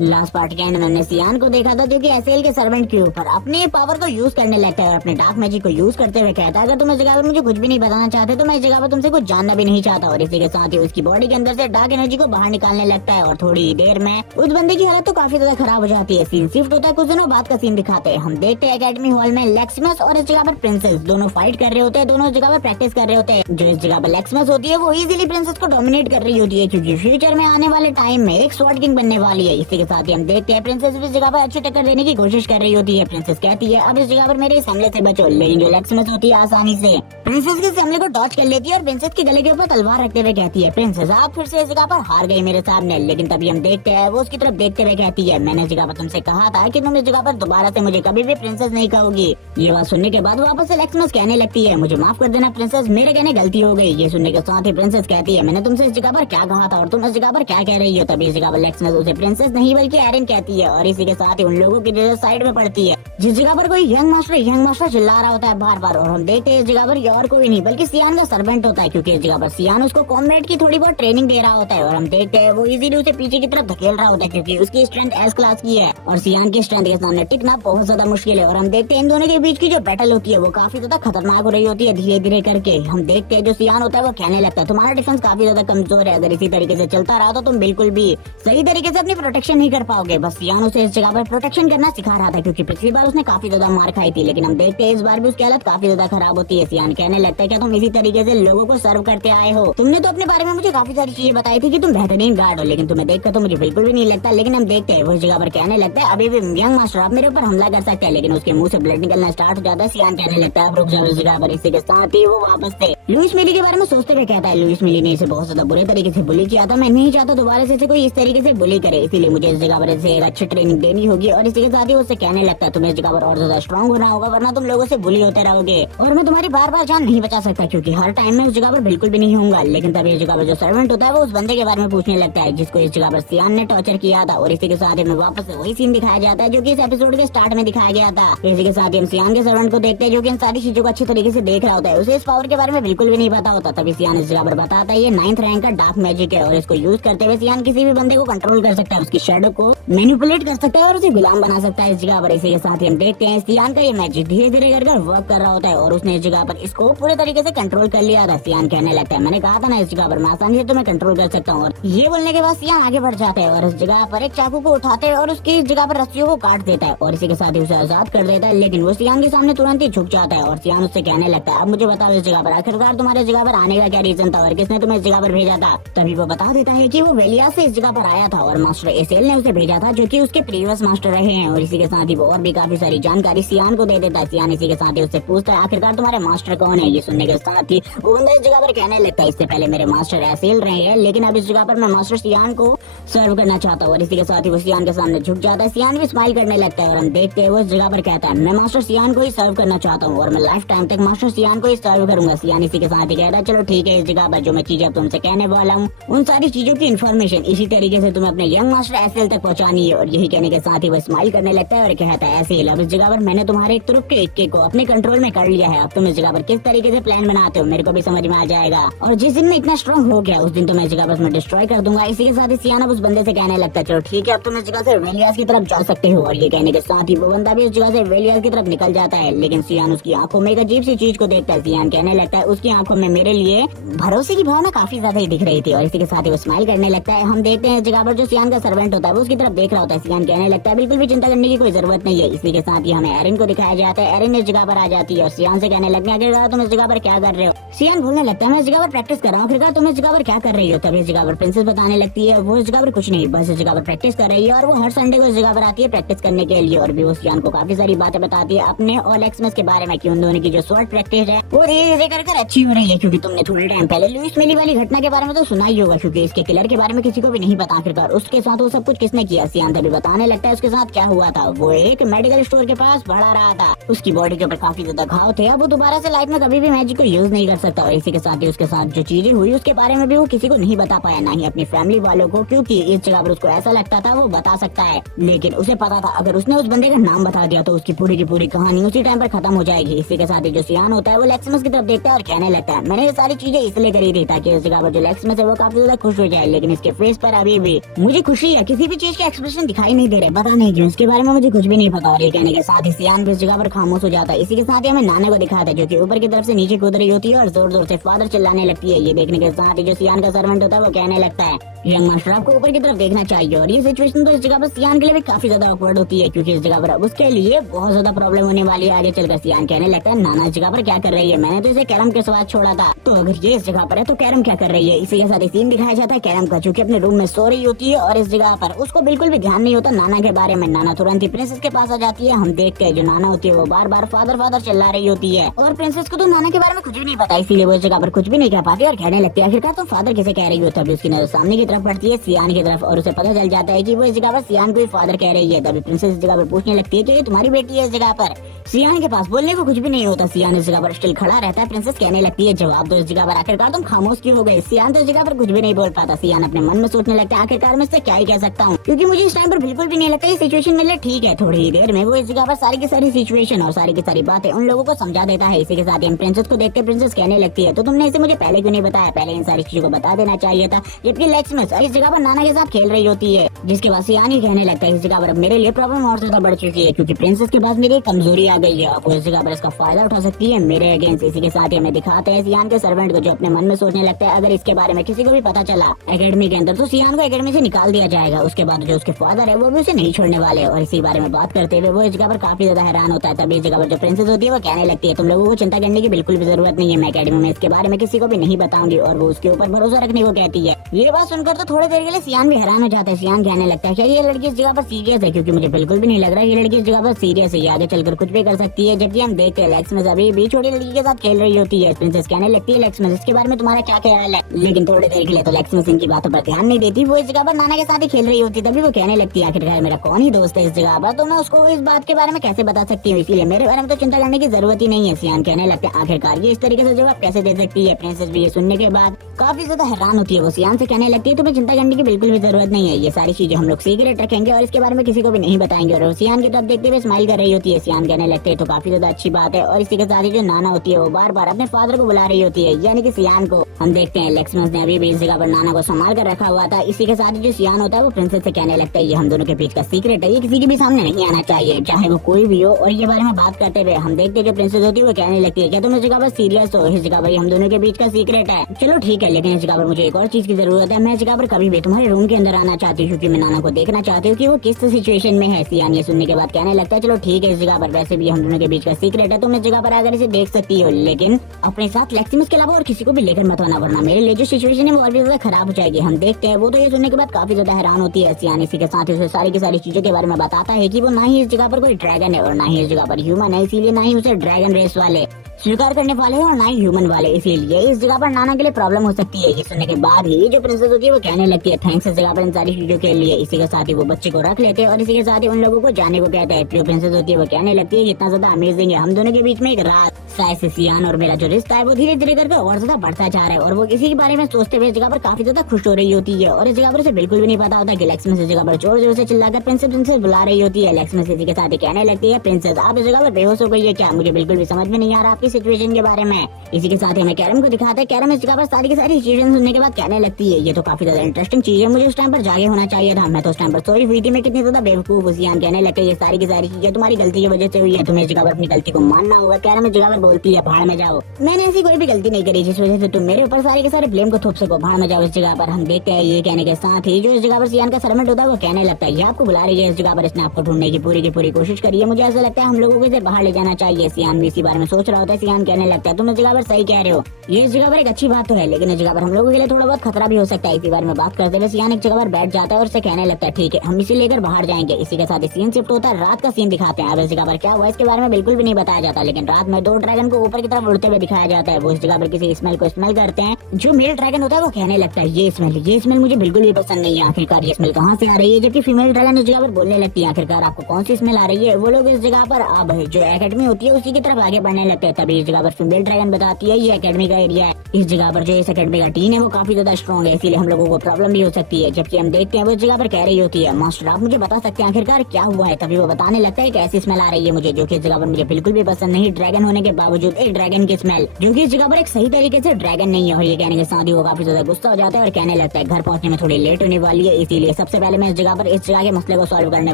Last part के and में हमने सियान को देखा था जो कि एसेल के सर्वेंट के ऊपर अपने पावर को यूज करने लगता है और अपने डार्क मैजिक को यूज करते हुए कहता है अगर तुम इस जगह पर मुझे कुछ भी नहीं बताना चाहते तो मैं इस जगह पर तुमसे कुछ जानना भी नहीं चाहता। और इसी के साथ ही उसकी बॉडी के अंदर से डार्क एनर्जी को बाहर निकालने लगता है और थोड़ी देर में उस बंदे की हालत तो काफी ज्यादा खराब हो जाती है। सीन शिफ्ट होता है, कुछ दिनों बाद का सीन दिखाते हैं। हम देखते हैं एकेडमी हॉल में लेक्सिमस और इस जगह पर प्रिंसेस दोनों फाइट कर रहे होते हैं, दोनों इस जगह पर प्रैक्टिस कर रहे होते हैं। जो इस जगह पर लेक्सिमस होती है वो इजीली प्रिंसेस को डोमिनेट कर रही होती है क्योंकि फ्यूचर में आने वाले टाइम में एक स्वॉर्ड किंग बनने वाली है। इसी के साथ ही हम देखते हैं प्रिंसेस इस जगह पर अच्छी टक्कर देने की कोशिश कर रही होती है। प्रिंसेस कहती है अब इस जगह पर मेरे इस हमले से बचो, लेकिन जो लेक्सिमस होती है आसानी से प्रिंसेस के इस हमले को डॉच कर लेती है और प्रिंसेस के गले के ऊपर तलवार रखते हुए कहती है प्रिंसेस आप फिर से इस जगह पर हार गई मेरे सामने। लेकिन तभी हम देखते हैं वो उसकी तरफ देखते हुए कहती है मैंने इस जगह पर तुमसे कहा था कि तुम इस जगह पर दोबारा से मुझे कभी भी प्रिंसेस नहीं कहोगी। ये बात सुनने के बाद वापस से लेक्सिमस कहने लगती है मुझे माफ कर देना प्रिंसेस, मेरे कहने गलती हो गई। ये सुनने के साथ ही प्रिंसेस कहती है मैंने तुमसे इस जगह पर क्या कहा था और तुम इस जगह पर क्या कह रही हो। तभी इस जगह पर लेक्सिमस उसे प्रिंसेस नहीं बल्कि एरिन कहती है और इसी के साथ ही उन लोगों की नजर साइड में पड़ती है जिस जगह पर कोई यंग मास्टर चिल्ला रहा होता है बार बार। और हम देखते हैं इस जगह पर ये और कोई नहीं बल्कि सियान का सर्वेंट होता है क्योंकि इस जगह पर सियान उसको कॉम्बैट की थोड़ी बहुत ट्रेनिंग दे रहा होता है। और हम देखते हैं वो इजीली उसे पीछे की तरफ धकेल रहा होता है क्योंकि उसकी स्ट्रेंथ एस क्लास की है और सियान की स्ट्रेंथ के सामने टिकना बहुत ज्यादा मुश्किल है। और हम देखते हैं इन दोनों के बीच की जो बैटल होती है वो काफी ज्यादा खतरनाक हो रही होती है धीरे धीरे करके। हम देखते हैं जो सियान होता है वो कहने लगता है तुम्हारा डिफेंस काफी ज्यादा कमजोर है, अगर इसी तरीके से चलता रहा तो तुम बिल्कुल भी सही तरीके से अपनी प्रोटेक्शन नहीं कर पाओगे। बस सियान उसे इस जगह पर प्रोटेक्शन करना सिखा रहा था क्योंकि पिछली बार उसने काफी ज्यादा मार खाई थी। लेकिन हम देखते हैं इस बार भी उसकी हालत काफी ज्यादा खराब होती है। सियान कहने लगता है क्या तुम इसी तरीके से लोगों को सर्व करते आए हो? तुमने तो अपने बारे में मुझे काफी सारी चीजें बताई थी कि तुम बेहतरीन गार्ड हो, लेकिन तुम्हें देखकर तो मुझे बिल्कुल भी नहीं लगता। लेकिन हम देखते हैं वो इस जगह पर कहने लगता है अभी भी यंग मास्टर आप मेरे ऊपर हमला कर सकते हैं, लेकिन उसके मुंह से ब्लड निकलना स्टार्ट हो जाता है। सियान कहने लगता है अब रुक जाओ इस जगह पर। इसी के साथ ही वो वापस से लुइस मिली के बारे में सोचते हुए कहता है लुइस मिली ने इसे बहुत ज्यादा बुरे तरीके से बुली किया था, मैं नहीं चाहता दोबारा से इसे कोई इस तरीके से बुली करे, इसीलिए मुझे इस जगह पर इसे एक अच्छी ट्रेनिंग देनी होगी। और इसी के साथ ही उससे कहने लगता है तुम्हें इस जगह पर और ज्यादा स्ट्रॉन्ग होना होगा वरना तुम लोगों से बुली होते रहोगे और मैं तुम्हारी बार बार जान नहीं बचा सकता क्योंकि हर टाइम में उस जगह पर बिल्कुल भी नहीं होऊंगा। लेकिन तभी इस जगह पर जो सर्वेंट होता है वो उस बंदे के बारे में पूछने लगता है जिसको इस जगह पर सियान ने टॉर्चर किया था। और इसी के साथ ही वापस से वही सीन दिखाया जाता है जो कि इस एपिसोड के स्टार्ट में दिखाया गया था। इसी के साथ ही हम सियान के सर्वेंट को देखते हैं जो कि इन सारी चीजों को अच्छी तरीके से देख रहा होता है, उसे इस पावर के बारे में बिल्कुल भी नहीं पता होता। तभी सियान इस जगह पर बताता है ये 9th रैंक का डार्क मैजिक है और इसको यूज करते हुए सियान किसी भी बंदे को कंट्रोल कर सकता है, उसकी शैडो को मैनिपुलेट कर सकता है और उसे गुलाम बना सकता है इस जगह पर। इसी के साथ ही हम देखते हैं सियान का ये मैजिक धीरे धीरे कर वर्क कर रहा होता है और उसने इस जगह पर इसको पूरे तरीके से कंट्रोल कर लिया था। सियान कहने लगता है मैंने कहा था ना इस जगह पर मैं आसानी से तुम्हें कंट्रोल कर सकता हूँ। और ये बोलने के बाद सियान आगे बढ़ जाता है और इस जगह पर एक चाकू को उठाते हैं और उसकी जगह पर रस्सियों को काट देता है और इसी के साथ ही उसे आजाद कर देता है। लेकिन वो सियान के सामने तुरंत ही झुक जाता है और सियान उससे कहने लगता है अब मुझे बताओ इस जगह पर आखिरकार तुम्हारे जगह पर आने का क्या रीजन था और किसने तुम्हें इस जगह पर भेजा था। तभी वो बता देता है कि वो वेलिया से इस जगह पर आया था और मास्टर एसेल ने उसे भेजा था जो कि उसके प्रीवियस मास्टर रहे हैं। और इसी के साथ ही वो और भी काफी सारी जानकारी सियान को दे देता है। सियान इसी के साथ ही उससे पूछता है आखिरकार तुम्हारे मास्टर कौन है। ये सुनने के साथ ही वो बंदा इस जगह पर कहने लगता है इससे पहले मेरे मास्टर एसेल रहे हैं लेकिन अब इस जगह पर मैं मास्टर सियान को सर्व करना चाहता हूँ। और इसी के साथ ही वो सियान के सामने झुक जाता है। सियान भी स्माइल करने लगता है और हम देखते हैं वो इस जगह पर कहता है मैं मास्टर सियान को ही सर्व करना चाहता हूँ और मैं लाइफ टाइम तक मास्टर सियान को ही सर्व करूंगा। सियान इसी के साथ ही कहता है चलो ठीक है इस जगह पर जो मैं चीजें तुमसे कहने वाला हूँ उन सारी चीजों की इन्फॉर्मेशन इसी तरीके से तुम्हें अपने यंग मास्टर एसेल तक पहुंचानी है। और यही कहने के साथ ही वो स्माइल करने लगता है और कहता है एसेल अब इस जगह पर मैंने तुम्हारे एक तुरुप के इक्के को अपने कंट्रोल में कर लिया है, अब तुम इस जगह पर किस तरीके से प्लान बनाते हो मेरे को भी समझ में आ जाएगा और जिस दिन में इतना स्ट्रॉन्ग हो गया उस दिन तो मैं इस जगह पर डिस्ट्रॉय कर दूंगा। इसी के साथ ही सियान अब उस बंदे से कहने लगता है चलो ठीक है अब तुम इस जगह से वेलियास की तरफ जा सकते हो। और ये कहने के साथ ही वो बंदा भी इस जगह से वेलियास की तरफ निकल जाता है। लेकिन सियान उसकी आंखों में एक अजीब सी चीज को देखता है। सियान कहने लगता है उसकी आंखों में मेरे लिए भरोसे की भावना काफी ज्यादा ही दिख रही थी और इसी के साथ ही वो स्माइल करने लगता है। हम देखते हैं इस जगह पर जो सियान का सर्वेंट होता है वो उसकी तरफ देख रहा होता है। सियान कहने लगता है बिल्कुल भी चिंता करने की कोई जरूरत नहीं है। इसी के साथ ही हमें एरिन को दिखाया जाता है। एरिन इस जगह पर आ जाती है और सियान से कहने लगता है तुम इस जगह पर क्या कर रहे हो। सियान बोलने लगता है मैं इस जगह पर प्रैक्टिस कर रहा हूँ। आखिरकार तुम इस जगह पर क्या कर रही हो। तभी इस जगह पर प्रिंसेस बताने लगती है वो इस जगह पर कुछ नहीं बस इस जगह पर प्रैक्टिस कर रही है और वो हर संडे को इस जगह पर आती है प्रैक्टिस करने के लिए। और भी वो सियान को काफी सारी बातें बताती है अपने और एक्समेस के बारे में कि उन दोनों की जो स्वॉर्ड प्रैक्टिस है वो धीरे धीरे कर अच्छी हो रही है क्योंकि तुमने थोड़े टाइम पहले लुइस मिली वाली घटना के बारे में तो सुना ही होगा क्योंकि इसके किलर के बारे में किसी को भी नहीं पता आखिरकार उसके साथ वो सब कुछ किसने किया। सियान तभी बताने लगता है उसके साथ क्या हुआ था। वो एक मेडिकल स्टोर के पास बढ़ा रहा था, उसकी बॉडी के ऊपर काफी ज्यादा घाव थे, अब वो दोबारा से लाइफ में कभी भी मैजिक को यूज नहीं कर सकता। और इसी के साथ ही उसके साथ जो चीजें हुई उसके बारे में भी वो किसी को नहीं बता पाया, ना ही अपनी फैमिली वालों को, क्योंकि इस जगह पर उसको ऐसा लगता था वो बता सकता है लेकिन उसे पता था अगर उसने उस बंदे का नाम बता दिया तो उसकी पूरी की पूरी कहानी उसी टाइम पर खत्म हो जाएगी। इसी के साथ ही जो सियान होता है वो लेक्सिमस की तरफ देखता है और कहने कहने लगता है मैंने ये सारी चीजें इसलिए करी थी ताकि इस जगह पर जो लेक्समस है वो काफी ज्यादा खुश हो जाए, लेकिन इसके फेस पर अभी भी मुझे खुशी या किसी भी चीज के एक्सप्रेशन दिखाई नहीं दे रहे। पता नहीं क्यों, इसके बारे में मुझे कुछ भी नहीं पता। और ये कहने के साथ ही सियान भी इस जगह पर खामोश हो जाता है। इसी के साथ ही हमें नाना को दिखाता है जो कि ऊपर की तरफ से नीचे कूद रही होती है और जोर जोर से फादर चिल्लाने लगती है। ये देखने के साथ ही जो सियान का सर्वेंट होता है वो कहने लगता है यंग मास्टर आपको ऊपर की तरफ देखना चाहिए। और ये सिचुएशन तो इस जगह पर सियान के लिए भी काफी ज्यादा ऑकवर्ड होती है क्योंकि इस जगह पर उसके लिए बहुत ज्यादा प्रॉब्लम होने वाली है आगे चलकर। सियान कहने लगता है नाना इस जगह पर क्या कर रही है, मैंने तो इसे कैरम के साथ छोड़ा था, तो अगर ये इस जगह पर है तो कैरम क्या कर रही है। इसी के साथ ही सीन दिखाया जाता है कैरम का जो कि अपने रूम में सो रही होती है और इस जगह पर उसको बिल्कुल भी ध्यान नहीं होता नाना के बारे में। नाना तुरंत ही प्रिंसेस के पास आ जाती है। हम देखते हैं जो नाना होती है वो बार बार फादर फादर चिल्ला रही होती है और प्रिंसेस को तो नाना के बारे में कुछ भी नहीं पता, इसीलिए वो इस जगह पर कुछ भी नहीं कह पाती और कहने लगती है आखिरकार तुम फादर किसे कह रही हो। तभी उसकी नजर सामने की तरफ पड़ती है सियान की तरफ और उसे पता चल जाता है कि वो इस जगह पर सियान को ही फादर कह रही है। तभी प्रिंसेस इस जगह पर पूछने लगती है कि ये तुम्हारी बेटी है इस जगह पर। सियान के पास बोलने को कुछ भी नहीं होता। सियान इस जगह पर स्टिल खड़ा रहता है। प्रिंसेस कहने लगती है जवाब दो इस जगह पर, आखिरकार तुम खामोश क्यों हो गए। सियान तो इस जगह पर कुछ भी नहीं बोल पाता। सियान अपने मन में सोचने लगता है आखिरकार मैं इससे क्या ही कह सकता हूँ, क्योंकि मुझे इस टाइम पर बिल्कुल भी नहीं लगता ये सिचुएशन मेरे लिए ठीक है। थोड़ी ही देर में वो इस जगह पर सारी की सारी सिचुएशन और सारी की सारी बातें उन लोगों को समझा देता है। इसी के साथ ही प्रिंसेस को देखते प्रिंसेस कहने लगती है तो तुमने इसे मुझे पहले क्यों नहीं बताया, पहले इन सारी चीजों को बता देना चाहिए था। जबकि लेक्समस इस जगह पर नाना के साथ खेल रही होती है, जिसके बाद सियान ही कहने लगता है इस जगह पर अब मेरे लिए प्रॉब्लम और ज्यादा बढ़ चुकी है क्योंकि प्रिंसेस के पास मेरी कमजोरी आ गई है। वो इस जगह पर इसका फायदा उठा सकती है मेरे अगेंस्ट। इसी के साथ ही हमें दिखाते हैं सियान के सर्वेंट को जो अपने मन में सोचने लगता है अगर इसके बारे में किसी को भी पता चला एकेडमी के अंदर तो सियान को एकेडमी से निकाल दिया जाएगा। उसके बाद जो उसके फादर है वो भी उसे नहीं छोड़ने वाले। और इसी बारे में बात करते हुए वो इस जगह पर काफी ज्यादा हैरान होता है। तभी इस जगह पर जो प्रिंसेस होती है वो कहने लगती है तुम लोगों को चिंता करने की बिल्कुल भी जरूरत नहीं है, मैं एकेडमी में इसके बारे में किसी को भी नहीं बताऊंगी। और वो उसके ऊपर भरोसा रखने को कहती है। ये बात सुनकर तो थोड़ी देर के लिए सियान भी हैरान हो जाता है। सियान कहने लगता है क्या ये लड़की इस जगह पर सीरियस है, क्योंकि मुझे बिल्कुल भी नहीं लग रहा ये लड़की इस जगह पर सीरियस है, ये आगे चलकर कुछ भी कर सकती है। जबकि हम देखते हैं लेक्समस अभी भी छोटी लड़की के साथ खेल रही होती है। प्रिंसेस कहने लगती है लेक्समस इसके बारे में तुम्हारा क्या ख्याल है, लेकिन थोड़ी देर के लिए तो लेक्समस इनकी बातों पर ध्यान नहीं देती। वो इस जगह पर नाना के साथ ही खेल रही होती है। तभी वो कहने लगती है आखिरकार मेरा कौन ही दोस्त है इस जगह पर, तो मैं उसको इस बात के बारे में कैसे बता सकती हूँ, इसीलिए मेरे बारे में तो चिंता करने की जरूरत ही नहीं है। सियान कहने लगते हैं आखिरकार ये इस तरीके से जवाब कैसे दे सकती है। प्रिंसेस भी ये सुनने के बाद काफी ज्यादा हैरान होती है। वो सियान से कहने लगती है तुम्हें चिंता करने की बिल्कुल भी जरूरत नहीं है, ये सारी चीजें हम लोग सीक्रेट रखेंगे और इसके बारे में किसी को भी नहीं बताएंगे। और सियान की तरफ देखते हुए स्माइल कर रही होती है। सियान कहने लगते हैं तो काफी ज्यादा अच्छी बात है। और इसी के साथ ही जो नाना होती है वो बार बार अपने फादर को बुला रही होती है, यानी कि सियान को। हम देखते हैं लेक्समस ने अभी भी इस जगह पर नाना को संभाल कर रखा हुआ था। इसी के साथ ही जो सियान होता है वो प्रिंसेस से कहने लगता है ये हम दोनों के बीच का सीक्रेट है, ये किसी के भी सामने नहीं आना चाहिए, चाहे वो कोई भी हो। और ये बारे में बात करते हुए हम देखते हैं जो प्रिंसेस होती है वो कहने लगती है क्या तुम इस जगह पर सीरियस हो, इस जगह पर हम दोनों के बीच का सीक्रेट है। चलो ठीक है, लेकिन इस जगह पर मुझे एक और चीज की जरूरत है, मैं इस जगह पर कभी भी तुम्हारे रूम के अंदर आना चाहती हूँ क्योंकि मैं नाना को देखना चाहती हूँ कि वो किस सिचुएशन में है। सियान ये सुनने के बाद कहने लगता है चलो ठीक है, इस जगह पर वैसे भी हम दोनों के बीच का सीक्रेट है, तुम इस जगह पर आकर इसे देख सकती हो, लेकिन अपने साथ लेक्सिमस के अलावा और किसी को भी लेकर मत आना, वरना मेरे लिए जो सिचुएशन है वो और भी ज्यादा खराब हो जाएगी। हम देखते हैं वो तो ये सुनने के बाद काफी ज्यादा हैरान होती है। सियान इसी के साथ उसे सारी की सारी चीजों के बारे में बताता है कि वो ना ही इस जगह पर कोई ड्रैगन है और ना ही इस जगह पर ह्यूमन है, इसीलिए ना ही उसे ड्रैगन रेस वाले स्वीकार करने वाले हैं और ना ही ह्यूमन वाले, इसलिए इस जगह पर नाना के लिए प्रॉब्लम हो सकती है। ये सुनने के बाद ही जो प्रिंसेस होती है वो कहने लगती है थैंक्स इस जगह पर इन सारी चीजों के लिए। इसी के साथ ही वो बच्चे को रख लेते हैं और इसी के साथ ही उन लोगों को जाने को कहते हैं। जो प्रिंसेस होती है वो कहने लगती है इतना ज्यादा अमेजिंग है, हम दोनों के बीच में एक रात शायद से सियान और मेरा जो रिश्ता है वो धीरे धीरे करके और ज्यादा बढ़ता जा रहा है। और वो इसी के बारे में सोचते हुए इस जगह पर काफी ज्यादा खुश हो रही होती है। और इस जगह पर उसे बिल्कुल भी नहीं पता होता कि लेक्समस इस जगह पर जोर जोर से चिल्लाकर प्रिंसेस प्रिंसेस बुला रही होती है। लेक्समस इसी के साथ ही कहने लगती है प्रिंसेस आप इस जगह पर बेहोश हो गई है क्या, मुझे बिल्कुल भी समझ में नहीं आ रहा आपकी सिचुएशन के बारे में। इसी के साथ ही हमें कैरम को दिखाते हैं। कैरम इस जगह पर सारी की सारी सिचुएशन सुनने के बाद कहने लगती है ये तो काफी ज्यादा इंटरेस्टिंग चीज है, मुझे उस टाइम पर जागे होना चाहिए था, मैं तो उस टाइम पर सोई हुई थी, मैं कितनी ज्यादा बेवकूफ। सियान कहने लगते ये सारी की सारी चीजें तुम्हारी गलती की वजह से हुई है, तुम्हें इस जगह पर अपनी गलती को मानना होगा। कैरम इस जगह पर बोलती है भाड़ में जाओ, मैंने ऐसी कोई भी गलती नहीं करी जिस वजह से तुम मेरे ऊपर सारे के सारे ब्लेम को थोप सको, भाड़ में जाओ इस जगह पर। हम देखते हैं ये कहने के साथ ही जो इस जगह पर सियान का सर्वेंट होता है वो कहने लगता है ये आपको बुला रही है इस जगह पर, इसने आपको ढूंढने की पूरी कोशिश करी है, मुझे ऐसा लगता है हम लोगों को इसे बाहर ले जाना चाहिए। सियान भी इसी बारे में सोच रहा होता है। सियान कहने लगता है तुम इस जगह पर सही कह रहे हो, ये इस जगह पर एक अच्छी बात तो है, लेकिन इस जगह पर हम लोगों के लिए थोड़ा बहुत खतरा भी हो सकता है। इसी बारे में बात करते हुए सियान एक जगह पर बैठ जाता है और उससे कहने लगता है ठीक है हम इसे लेकर बाहर जाएंगे। इसी के साथ ही सीन शिफ्ट होता है, रात का सीन दिखाते हैं। अब इस जगह पर क्या हुआ इसके बारे में बिल्कुल भी नहीं बताया जाता, लेकिन रात में दो ड्रैगन को ऊपर की तरफ उड़ते हुए दिखाया जाता है। वो इस जगह पर किसी स्मेल को स्मेल करते हैं। जो मेल ड्रैगन होता है वो कहने लगता है ये स्मेल मुझे बिल्कुल भी पसंद नहीं है, आखिरकार ये स्मेल कहाँ से आ रही है। जबकि फीमेल ड्रैगन इस जगह पर बोलने लगती है आखिरकार आपको कौन सी स्मेल आ रही है। वो लोग इस जगह पर अब जो एकेडमी होती है उसी की तरफ आगे बढ़ने लगते हैं। तभी इस जगह पर फीमेल ड्रैगन बताती है ये एकेडमी का एरिया है, इस जगह पर जो इस एकेडमी का टीम है वो काफी ज्यादा स्ट्रॉन्ग है, इसीलिए हम लोगों को प्रॉब्लम भी हो सकती है। जबकि हम देखते हैं वो इस जगह पर कह रही होती है मास्टर आप मुझे बता सकते हैं आखिरकार क्या हुआ है। तभी वो बताने लगता है कि ऐसी स्मेल आ रही है मुझे, जो कि इस जगह पर मुझे बिल्कुल भी पसंद नहीं, ड्रैगन होने के बावजूद एक ड्रैगन की स्मेल, जो कि इस जगह पर एक सही तरीके से ड्रैगन नहीं है। और ये कहने के साथ ही वो काफी ज्यादा गुस्सा हो जाता है और कहने लगता है घर पहुंचने में थोड़ी लेट होने वाली है, इसीलिए सबसे पहले मैं इस जगह के मसले को सॉल्व करने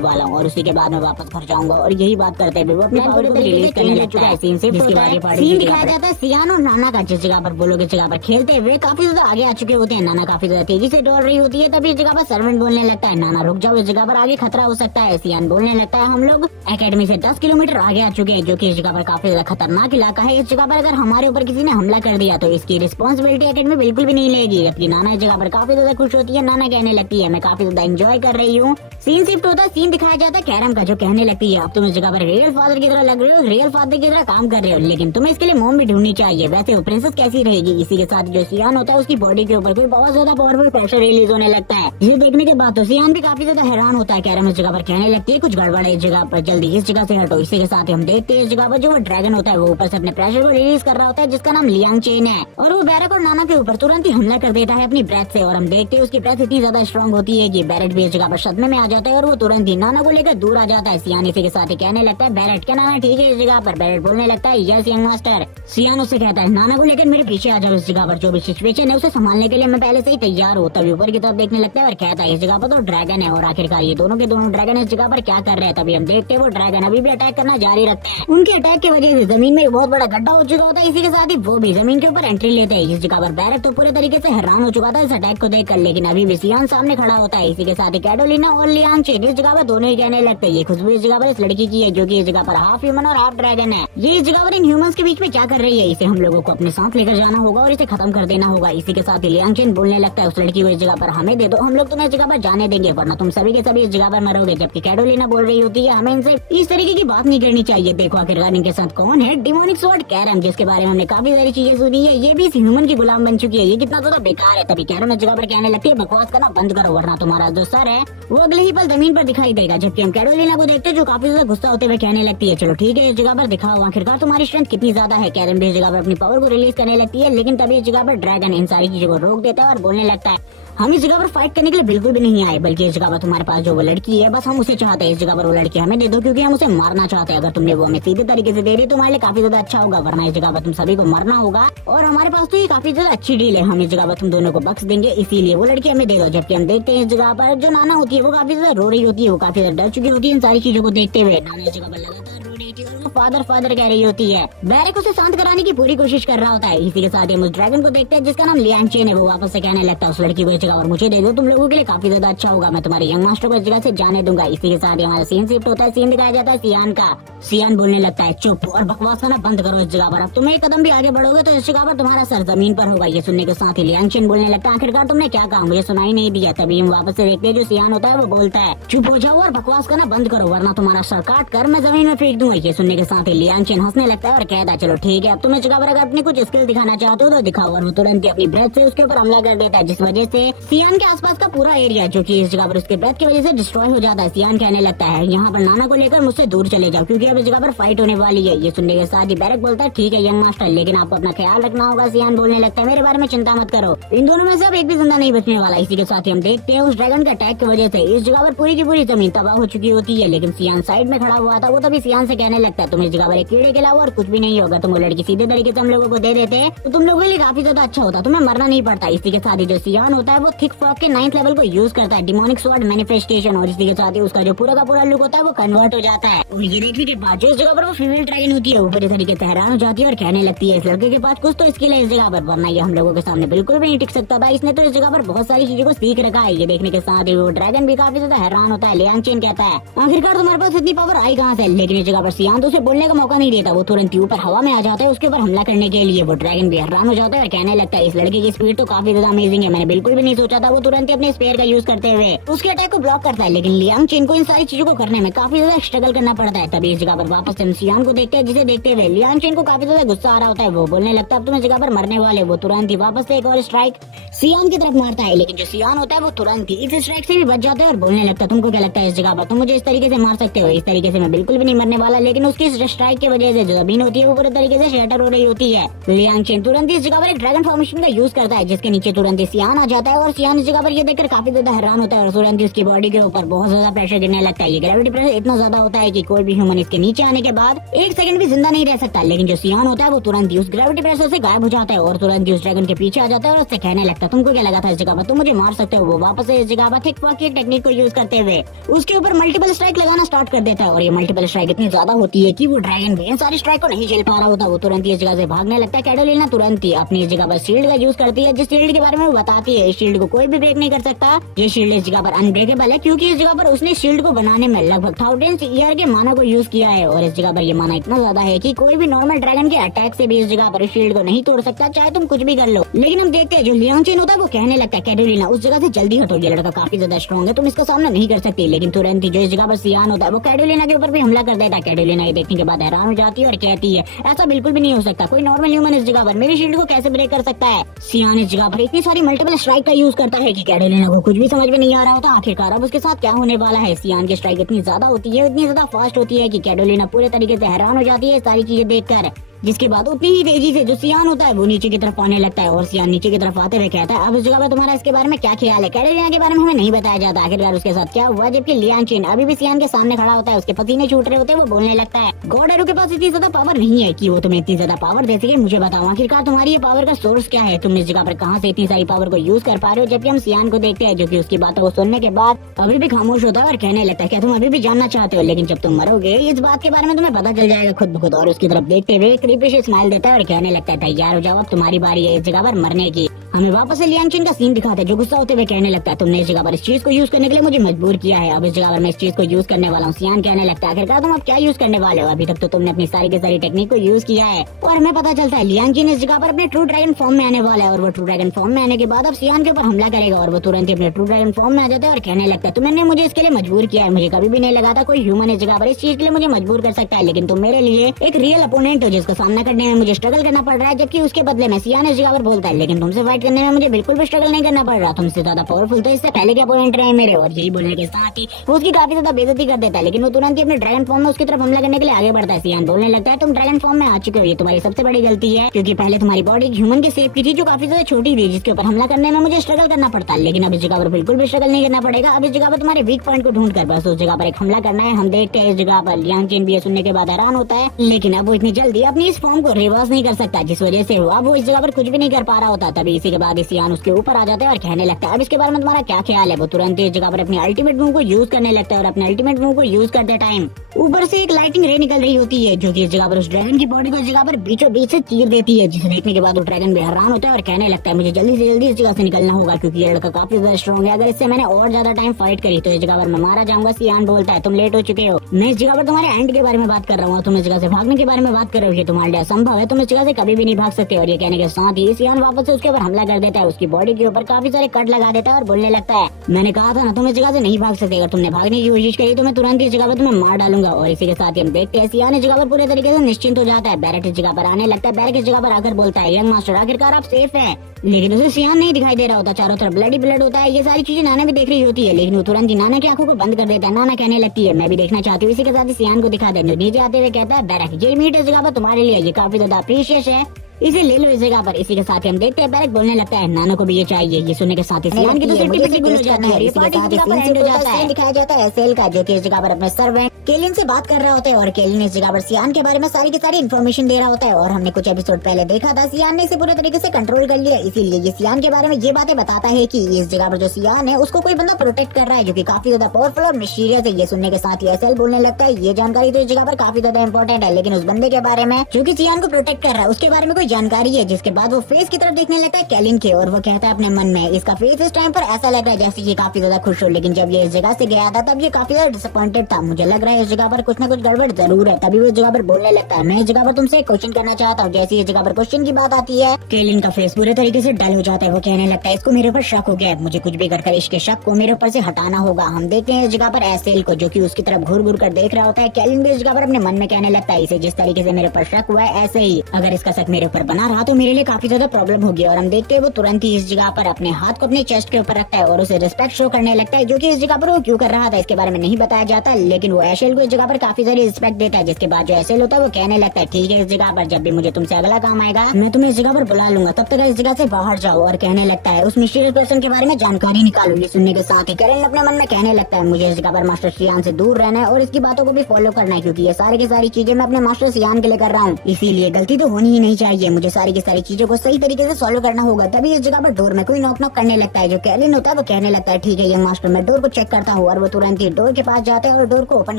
वाला हूँ और उसी के बाद मैं वापस घर जाऊंगा। और यही बात करते हुए वो अपने पावर को रिलीज करने लगता है। सीन दिखाया जाता है सियान और नाना का, जिस जगह पर वो लोग इस जगह पर खेलते हुए काफी ज्यादा आगे आ चुके होते हैं। नाना काफी ज्यादा तेजी से दौड़ रही होती है, तभी इस जगह पर सर्वेंट बोलने लगता है नाना रुक जाओ, इस जगह पर आगे खतरा हो सकता है। सियान बोलने लगता है हम लोग एकेडमी से 10 किलोमीटर आगे आ चुके हैं, जो कि इस जगह पर काफी ज्यादा खतरनाक इलाका है। इस जगह पर अगर हमारे ऊपर किसी ने हमला कर दिया तो इसकी रिस्पॉन्सिबिलिटी एकेडमी बिल्कुल भी नहीं लेगी। जबकि नाना इस जगह पर काफी ज्यादा खुश होती है, नाना कहने लगती है मैं काफी ज्यादा एंजॉय कर रही हूँ। सीन शिफ्ट होता है, सीन दिखाया जाता है कैरम का, जो कहने लगती है अब तुम इस जगह पर रियल फादर की तरह लग रहे हो, रियल फादर की तरह काम कर रहे हो, लेकिन तुम्हें इसके लिए मॉम भी ढूंढनी चाहिए। वैसे वो प्रिंसेस कैसी रहेगी। इसी के साथ जो सियान होता है उसकी बॉडी के ऊपर कोई बहुत ज्यादा पावरफुल प्रेशर रिलीज होने लगता है। ये देखने के बाद तो सियान भी काफी ज्यादा हैरान होता है। कैरम इस जगह पर कहने लगती है कुछ गड़बड़ है इस जगह पर, जल्दी इस जगह से हटो। इसी के साथ हम देखते हैं इस जगह पर जो ड्रैगन होता है वो ऊपर से अपने प्रेशर को रिलीज कर रहा होता है, जिसका नाम लियांग चेन है, और वो बैरक और नाना के ऊपर तुरंत ही हमला कर देता है अपनी ब्रेथ से। और हम देखते हैं उसकी ब्रेथ इतनी ज्यादा स्ट्रॉन्ग होती है कि बैरेट भी इस जगह पर सदमे में आ जाता है और वो तुरंत ही नाना को लेकर दूर आ जाता है। सियान इसी के साथ ही कहने लगता है बैरेट क्या नाना ठीक है इस जगह पर। बैरेट बोलने लगता है यस यंग मास्टर। सियान उससे कहता है नाना को लेकर मेरे पीछे आ जाओ, इस जगह पर जो भी सिचुएशन है उसे संभालने के लिए मैं पहले से ही तैयार हूँ। तभी ऊपर की तरफ देखने लगता है और कहता है इस जगह पर तो ड्रैगन है, और आखिरकार ये दोनों के दोनों ड्रैगन इस जगह पर क्या कर रहे हैं। तभी हम देखते हैं वो ड्रैगन अभी भी अटैक करना जारी रखते हैं। उनके अटैक की वजह से जमीन में एक बहुत बड़ा गड्ढा हो चुका होता है, इसी के साथ ही वो भी जमीन के ऊपर एंट्री लेते हैं। इस जगह पर बैरक तो पूरे तरीके से हैरान हो चुका था इस अटैक को देखकर, लेकिन अभी भी सियान सामने खड़ा होता है। इसी के साथ ही कैडोलिना और लियांग चेन इस जगह पर दोनों ही कहने लगते हैं ये खुशबू इस जगह पर इस लड़की की है, जो कि इस जगह पर हाफ ह्यूमन और हाफ ड्रैगन है। ये इस जगह पर इन ह्यूमंस के बीच में क्या कर रही है, इसे हम लोगों को अपने साथ लेकर जाना होगा और इसे खत्म कर देना होगा। इसी के साथ ही लियांग चेन बोलने लगता है उस लड़की को इस जगह पर हमें दे दो, हम लोग तुम्हें इस जगह पर जाने देंगे, वरना तुम सभी के सभी इस जगह पर मरोगे। जबकि कैडोलिना बोल रही होती है हमें इनसे इस तरीके की बात नहीं करनी चाहिए। देखो आखिरकार इनके साथ कौन है, डिमोनिक स्वॉर्ड कैरम, जिसके बारे में हमने काफी सारी चीजें सुनी है, ये भी इस ह्यूमन की गुलाम बन चुकी है, ये कितना ज्यादा बेकार है। तभी कैरम इस जगह पर कहने लगती है बकवास करना बंद करो, वरना तुम्हारा जो सर है वो अगले ही पल जमीन पर दिखाई देगा। जबकि हम कैडोलिना को देखते हैं जो काफी ज्यादा गुस्सा होते हुए कहने लगती है चलो ठीक है इस जगह पर दिखाओ आखिरकार तुम्हारी स्ट्रेंथ कितनी ज्यादा है। कैरम भी इस जगह पर अपनी पावर को रिलीज करने लगती है, लेकिन तभी इस जगह पर ड्रैगन इन सारी चीजों को रोक देता है और बोलने लगता है हम इस जगह पर फाइट करने के लिए बिल्कुल भी नहीं आए, बल्कि इस जगह पर तुम्हारे पास जो वो लड़की है बस हम उसे चाहते हैं, इस जगह पर वो लड़की हमें दे दो क्योंकि हम उसे मारना चाहते हैं। अगर तुमने वो हमें सीधे तरीके से दे दी तो हमारे लिए काफी ज्यादा अच्छा होगा, वरना इस जगह पर तुम सभी को मरना होगा और हमारे पास तो ये काफी ज्यादा अच्छी डील है, हम इस जगह पर तुम दोनों को बख्श देंगे, इसीलिए वो लड़की हमें दे दो। जबकि हम देखते हैं इस जगह पर जो नाना होती है वो काफी ज्यादा रो रही होती है, वो काफी ज्यादा डर चुकी होती है इन सारी चीजों को देखते हुए। नाना इस जगह पर लगातार रो रही थी और वो फादर फादर कह रही होती है। बैरक उसे शांत कराने की पूरी कोशिश कर रहा होता है। इसी के साथ हम उस ड्रैगन को देखते हैं जिसका नाम लियांग चेन है, वो वापस से कहने लगता है उस लड़की को इस जगह पर मुझे दे दो, तुम लोगों के लिए काफी ज्यादा अच्छा होगा, मैं तुम्हारे यंग मास्टर को इस जगह से जाने दूंगा। इसी के साथ ही हमारा सीन शिफ्ट होता है, सीन दिखाया जाता है सियान का। सियान बोलने लगता है चुप और बकवास करना बंद करो इस जगह पर, अब तुम एक कदम भी आगे बढ़ोगे तो इस जगह पर तुम्हारा सर जमीन पर होगा। ये सुनने के साथ ही लियांग चेन बोलने लगता है आखिरकार तुमने क्या कहा, मुझे सुनाई नहीं दिया। तभी हम वापस से देखते हैं जो सियान होता है वो बोलता है चुप हो जाओ और बकवास करना बंद करो, वरना तुम्हारा सर काट कर मैं जमीन में फेंक दूंगा। ये सुनने के साथ ही लियांग चेन हंसने लगता है और कहता है चलो ठीक है अब तुम इस जगह पर अगर अपनी कुछ स्किल दिखाना चाहते हो तो दिखाओ, और वो तुरंत ही अपनी ब्रेथ से उसके ऊपर हमला कर देता है, जिस वजह से सियान के आसपास का पूरा एरिया जो कि इस जगह पर उसके ब्रेथ की वजह से डिस्ट्रॉय हो जाता है। सियान कहने लगता है यहाँ पर नाना को लेकर मुझसे दूर चले जाओ क्योंकि अब इस जगह पर फाइट होने वाली है। ये सुनने के साथ ही बैरक बोलता है ठीक है यंग मास्टर, लेकिन आपको अपना ख्याल रखना होगा। सियान बोलने लगता है मेरे बारे में चिंता मत करो, इन दोनों में से अब एक भी जिंदा नहीं बचने वाला। इसी के साथ ही हम देखते हैं उस ड्रैगन के अटैक की वजह से इस जगह पर पूरी की पूरी जमीन तबाह हो चुकी होती है, लेकिन सियान साइड में खड़ा हुआ था। वो तभी सियान से कहने लगता है तुम इस जगह पर एक कीड़े के अलावा और कुछ भी नहीं होगा, तुम वो लड़की सीधे तरीके से हम लोगों को दे देते तो तुम लोगों के लिए काफी ज्यादा अच्छा होता, तुम्हें मरना नहीं पड़ता। इसी के साथ ही जो सियान होता है वो थिक फ्रॉग के 9th लेवल को यूज करता है, डिमोनिक स्वॉर्ड मैनिफेस्टेशन, और इसी के साथ ही उसका जो पूरा का पूरा लुक होता है वो कन्वर्ट हो जाता है। और ये देखने के बाद जो इस जगह पर वो फीमेल ड्रैगन होती है वो पूरी तरीके से हैरान हो जाती है और कहने लगती है इस लड़के के पास कुछ तो स्किल है इस जगह पर, वरना ये हम लोगों के सामने बिल्कुल भी नहीं टिक सकता था, इसने तो इस जगह पर बहुत सारी चीजों को सीख रखा है। ये देखने के साथ ही वो ड्रैगन भी काफी ज्यादा हैरान होता है। लियांग चेन कहता है आखिरकार तुम्हारे पास इतनी पावर आई कहाँ से, लेकिन इस जगह पर सियान तो उसे बोलने का मौका नहीं देता, वो तुरंत ऊपर हवा में आ जाता है उसके ऊपर हमला करने के लिए। वो ड्रैगन भी हैरान हो जाता है और कहने लगता है इस लड़के की स्पीड तो काफी ज्यादा अमेजिंग है, मैंने बिल्कुल भी नहीं सोचा था। वो तुरंत अपने स्पेयर का यूज करते हुए उसके अटैक को ब्लॉक करता है, लेकिन लियांग चेन को इन सारी चीजों को करने में काफी ज्यादा स्ट्रगल करना पड़ता है। तभी इस जगह पर वापस हम सियान को देखते हैं, जिसे देखते हुए लियांग चेन को काफी ज्यादा गुस्सा आ रहा होता है। वो बोलने लगता है अब तुम इस जगह पर मरने वाले। वो तुरंत ही वापस से एक और स्ट्राइक सियान की तरफ मारता है, लेकिन जो सियान होता है वो तुरंत ही इस स्ट्राइक से भी बच जाता है और बोलने लगता है तुमको क्या लगता है इस जगह पर तुम मुझे इस तरीके से मार सकते हो, इस तरीके से मैं बिल्कुल भी नहीं मरने वाला। लेकिन उसकी इस स्ट्राइक की वजह से जो जमीन होती है वो पूरे तरीके से शटर हो रही होती है। लियांग चेन तुरंत इस जगह पर एक ड्रैगन फॉर्मेशन का यूज करता है, जिसके नीचे तुरंत सियान आ जाता है और सियान इस जगह पर ये देखकर काफी ज्यादा हैरान होता है और तुरंत उसकी बॉडी के ऊपर बहुत ज्यादा प्रेशर गिरने लगता है। ये ग्रेविटी प्रेशर इतना ज्यादा होता है कि कोई भी ह्यूमन इसके नीचे आने के बाद एक सेकंड भी जिंदा नहीं रह सकता। लेकिन जो सियान होता है वो तुरंत उस ग्रेविटी प्रेशर से गायब हो जाता है और तुरंत उस ड्रैगन के पीछे आ जाता है और उससे कहने लगता है तुमको क्या लगा था इस जगह पर तुम मुझे मार सकते हो। वो वापस से इस जगह पर थिक फॉक की टेक्निक को यूज करते हुए उसके ऊपर मल्टीपल स्ट्राइक लगाना स्टार्ट कर देता है और ये मल्टीपल स्ट्राइक इतनी ज्यादा होती है कि वो ड्रैगन भी इन सारी स्ट्राइक को नहीं झेल पा रहा होता। वो तुरंत इस जगह से भागने लगता है। कैटोलिना तुरंत ही अपनी इस जगह पर शील्ड का यूज करती है, जिस शील्ड के बारे में वो बताती है इस शील्ड को कोई भी ब्रेक नहीं कर सकता। ये शील्ड इस जगह पर अनब्रेकेबल है क्योंकि इस जगह पर उसने शील्ड को बनाने में लगभग 1000 ईयर के माना को यूज किया है और इस जगह पर ये माना इतना ज्यादा है कि कोई भी नॉर्मल ड्रैगन के अटैक से भी इस जगह पर शील्ड को नहीं तोड़ सकता, चाहे तुम कुछ भी कर लो। लेकिन हम देखते हैं जो लियांग चेन होता है वो कहने लगता है कैटोलिना उस जगह से जल्दी हटो, ये लड़का काफी ज्यादा स्ट्रॉन्ग है, तुम इसका सामना नहीं कर सकती। लेकिन तुरंत ही जो इस जगह पर सियान होता है वो कैटोलिना के ऊपर भी हमला कर देता है। कैटोलिना ये देखने के बाद हैरान हो जाती है और कहती है ऐसा बिल्कुल भी नहीं हो सकता, कोई नॉर्मल ह्यूमन इस जगह पर मेरी शील्ड को कैसे ब्रेक कर सकता है। सियान इस जगह पर इतनी सारी मल्टीपल स्ट्राइक का यूज करता है कि कैटोलिना को कुछ भी समझ में नहीं आ रहा होता आखिरकार अब उसके साथ क्या होने वाला है। सियान की स्ट्राइक इतनी ज्यादा होती है, इतनी ज्यादा फास्ट होती है कि कैटोलिना पूरे तरीके से हैरान हो जाती है सारी चीजें देखकर। जिसके बाद उतनी ही तेजी से जो सियान होता है वो नीचे की तरफ आने लगता है और सियान नीचे की तरफ आते हुए कहता है अब इस जगह पर तुम्हारा इसके बारे में क्या ख्याल है। कैटोलिना के बारे में हमें नहीं बताया जाता आखिरकार उसके साथ क्या हुआ, जबकि लियांग चेन अभी भी सियान के सामने खड़ा होता है, उसके पसीने छूट रहे होते हैं, वो बोलने लगता है गॉड एरो के पास इतनी ज्यादा पावर नहीं है कि वो तुम्हें इतनी ज्यादा पावर दे सके, मुझे बताओ आखिरकार तुम्हारी ये पावर का सोर्स क्या है, तुम इस जगह पर कहाँ से इतनी सारी पावर को यूज कर पा रहे हो। जबकि हम सियान को देखते हैं जो की उसकी बातों को सुनने के बाद अभी भी खामोश होता है और कहने लगता है क्या तुम अभी भी जानना चाहते हो, लेकिन जब तुम मरोगे इस बात के बारे में तुम्हें पता चल जाएगा खुद ब खुद। और उसकी तरफ देखते हुए क्रीपी से स्माइल देता है और कहने लगता है तैयार हो जाओ अब तुम्हारी बारी है इस जगह पर मरने की। हमें वापस से लियांग चेन का सीन दिखाते हैं जो गुस्सा होते हुए कहने लगता है तुमने इस जगह पर इस चीज को यूज करने के लिए मुझे मजबूर किया है, अब इस जगह पर मैं इस चीज को यूज करने वाला हूँ। सियान कहने लगता है आखिरकार तुम अब क्या यूज करने वाले हो, अभी तक तो तुमने अपनी सारी की सारी टेक्निक को यूज किया है। और हमें पता चलता है लियांग चेन इस जगह पर अपने ट्रू ड्रैगन फॉर्म में आने वाला है और वो ट्रू ड्रैगन फॉर्म में आने के बाद अब सियान के ऊपर हमला करेगा और वो तुरंत ही अपने ट्रू ड्रैगन फॉर्म में आ जाता है और कहने लगता है तुमने मुझे इसके लिए मजबूर किया है, मुझे कभी भी नहीं लगा था कोई ह्यूमन इस जगह पर इस चीज के लिए मुझे मजबूर कर सकता है, लेकिन तुम मेरे लिए एक रियल अपोनेंट हो जिसका सामना करने में मुझे स्ट्रगल करना पड़ रहा है। जबकि उसके बदले में सियान इस जगह पर बोलता है लेकिन तुमसे फाइट करने में मुझे बिल्कुल भी स्ट्रगल नहीं करना पड़ रहा, तुमसे ज्यादा पावरफुल तो इससे पहले के अपोनेंट रहे मेरे। और यही बोलने के साथ ही वो उसकी काफी ज्यादा बेइज्जती कर देता है, लेकिन वो तुरंत ही अपने ड्रैगन फॉर्म में उसकी तरफ हमला करने के लिए आगे बढ़ता है। सियान बोलने लगता है तुम ड्रैगन फॉर्म में आ चुके हो, ये तुम्हारी सबसे बड़ी गलती है क्योंकि पहले तुम्हारी बॉडी ह्यूमन के शेप की थी जो काफी ज्यादा छोटी थी, जिसके ऊपर हमला करने में मुझे स्ट्रगल करना पड़ता है। लेकिन अब इस जगह पर बिल्कुल भी स्ट्रगल नहीं करना पड़ेगा, अब इस जगह पर तुम्हारे वीक पॉइंट को ढूंढ कर बस उस जगह पर एक हमला करना है। हम देखते हैं इस जगह पर लियांग चेन भी ये सुनने के बाद हैरान होता है, लेकिन अब वो इतनी जल्दी अपनी इस फॉर्म को रिवर्स नहीं कर सकता, जिस वजह से अब वो इस जगह पर कुछ भी नहीं कर पा रहा होता। तभी इसी के बाद सियान उसके ऊपर आ जाता है और कहने लगता है अब इसके बारे में तुम्हारा क्या ख्याल है। वो तुरंत इस जगह पर अपनी अल्टीमेट मूव को यूज करने लगता है और अपने अल्टीमेट मूव को यूज करते टाइम ऊपर से एक लाइटिंग रे निकल रही होती है जो कि इस जगह पर उस ड्रैगन की बॉडी को इस जगह पर बीचों बीच से चीर देती है, जिसे देखने के बाद वो ड्रैगन भी हैरान होता है और कहने लगता है मुझे जल्दी से जल्दी इस जगह से निकलना होगा क्योंकि ये लड़का काफी ज्यादा स्ट्रॉन्ग है, अगर इससे मैंने और ज्यादा टाइम फाइट करी तो इस जगह पर मैं मारा जाऊंगा। सियान बोलता है तुम लेट हो चुके हो, मैं इस जगह पर तुम्हारे एंड के बारे में बात कर रहा हूँ, तुम इस जगह से भागने के बारे में बात कर रहे हो, ये तुम्हारे लिए असंभव है, तुम इस जगह से कभी भी नहीं भाग सकते। और ये कहने के साथ ही सियान वापस से उसके ऊपर हमला कर देता है, उसकी बॉडी के ऊपर काफी सारे कट लगा देता है और बोलने लगता है मैंने कहा था ना तुम इस जगह से नहीं भाग सकते, अगर तुमने भागने की कोशिश करी तो मैं तुरंत इस जगह पर तुम्हें मार डालूंगा। और इसी के साथ ही हम देखते हैं सियान इस जगह पर पूरे तरीके से निश्चिंत हो जाता है। बैरक इस जगह पर आने लगता है, बैरक इस जगह पर आकर बोलता है यंग मास्टर आखिरकार आप सेफ हैं, लेकिन उसे सियान नहीं दिखाई दे रहा होता, चारों तरफ ब्लड ही ब्लड होता है। ये सारी चीजें नाना भी देख रही होती है, लेकिन वो तुरंत ही नाना की आंखों को बंद कर देता है। नाना कहने लगती है मैं भी देखना चाहती हूँ। इसी के साथ ही सियान को दिखा दे, नीचे आते हुए कहता है बैरक ये मीट इस जगह पर तुम्हारे लिए, ये काफी ज्यादा प्रीशियस है, इसे ले लो इस जगह पर। इसी के साथ ही हम देखते हैं बैरक बोलने लगता है नाना को भी ये चाहिए। ये सुनने के साथ ही सियान की तो सिर्फ टिपिटी गुल हो जाता है। इसी के साथ ही सीन हो जाता है, दिखाया जाता है सेल का जो कि इस जगह पर अपने सर्वेंट केलिन से बात कर रहा होता है और केलिन इस जगह पर सियान के बारे में सारी की सारी इन्फॉर्मेशन दे रहा होता है। और हमने कुछ एपिसोड पहले देखा था सियान ने इसे पूरे तरीके से कंट्रोल कर लिया, इसीलिए ये सियान के बारे में ये बातें बताता है कि इस जगह पर जो सियान है उसको कोई बंदा प्रोटेक्ट कर रहा है जो कि काफी ज्यादा पावरफुल और मिस्टीरियस है। ये सुनने के साथ ही एसएल बोलने लगता है ये जानकारी तो इस जगह पर काफी ज्यादा इंपॉर्टेंट है, लेकिन उस बंदे के बारे में जो कि सियान को प्रोटेक्ट कर रहा है उसके बारे में कोई जानकारी है। जिसके बाद वो फेस की तरफ देखने लगता है केलिन के और वो कहता है अपने मन में इसका फेस इस टाइम पर ऐसा लग रहा है जैसे ये काफी ज्यादा खुश हो, लेकिन जब ये इस जगह से गया था तब ये काफी ज्यादा डिसअपॉइंटेड था। मुझे लग रहा है इस जगह पर कुछ न कुछ गड़बड़ जरूर है। तभी वो इस जगह पर बोलने लगता है मैं इस जगह पर तुमसे एक क्वेश्चन करना चाहता हूँ। जैसे इस जगह पर क्वेश्चन की बात आती है केलिन का फेस पूरे तरीके से डल हो जाता है, वो कहने लगता है इसको मेरे ऊपर शक हो गया, मुझे कुछ भी कर इसके शक को मेरे ऊपर से हटाना होगा। हम देखते हैं इस जगह पर एसेल को जो कि उसकी तरफ घूर घूर कर देख रहा होता है। केलिन भी इस जगह पर अपने मन में कहने लगता है इसे जिस तरीके से मेरे ऊपर शक हुआ है ऐसे ही अगर इसका शक मेरे ऊपर पर बना रहा तो मेरे लिए काफी ज्यादा प्रॉब्लम होगी। और हम देखते हैं वो तुरंत ही इस जगह पर अपने हाथ को अपने चेस्ट के ऊपर रखता है और उसे रिस्पेक्ट शो करने लगता है, जो कि इस जगह पर वो क्यों कर रहा था इसके बारे में नहीं बताया जाता, लेकिन वो एशेल को इस जगह पर काफी सारी रिस्पेक्ट देता है। जिसके बाद जो एशेल होता है वो कहने लगता है ठीक है, इस जगह पर जब भी मुझे तुमसे अगला काम आएगा मैं तुम्हें इस जगह पर बुला लूंगा, तब तक इस जगह से बाहर जाओ। और कहने लगता है उस मिस्टीरियस पर्सन के बारे में जानकारी निकालो। ये सुनने के साथ ही करेन अपने मन में कहने लगता है मुझे इस जगह पर मास्टर सियान से दूर रहना है और इसकी बातों को भी फॉलो करना है, क्योंकि ये सारी की सारी चीजें मैं अपने मास्टर सियान के लिए कर रहा हूँ, इसीलिए गलती तो होनी ही नहीं चाहिए। मुझे सारी की सारी चीजों को सही तरीके से सॉल्व करना होगा। तभी इस जगह पर डोर में कोई नॉक नॉक करने लगता है। जो कैलिन होता है वो कहने लगता है ठीक है यंग मास्टर, मैं डोर को चेक करता हूँ। और वो तुरंत ही डोर के पास जाता है और डोर को ओपन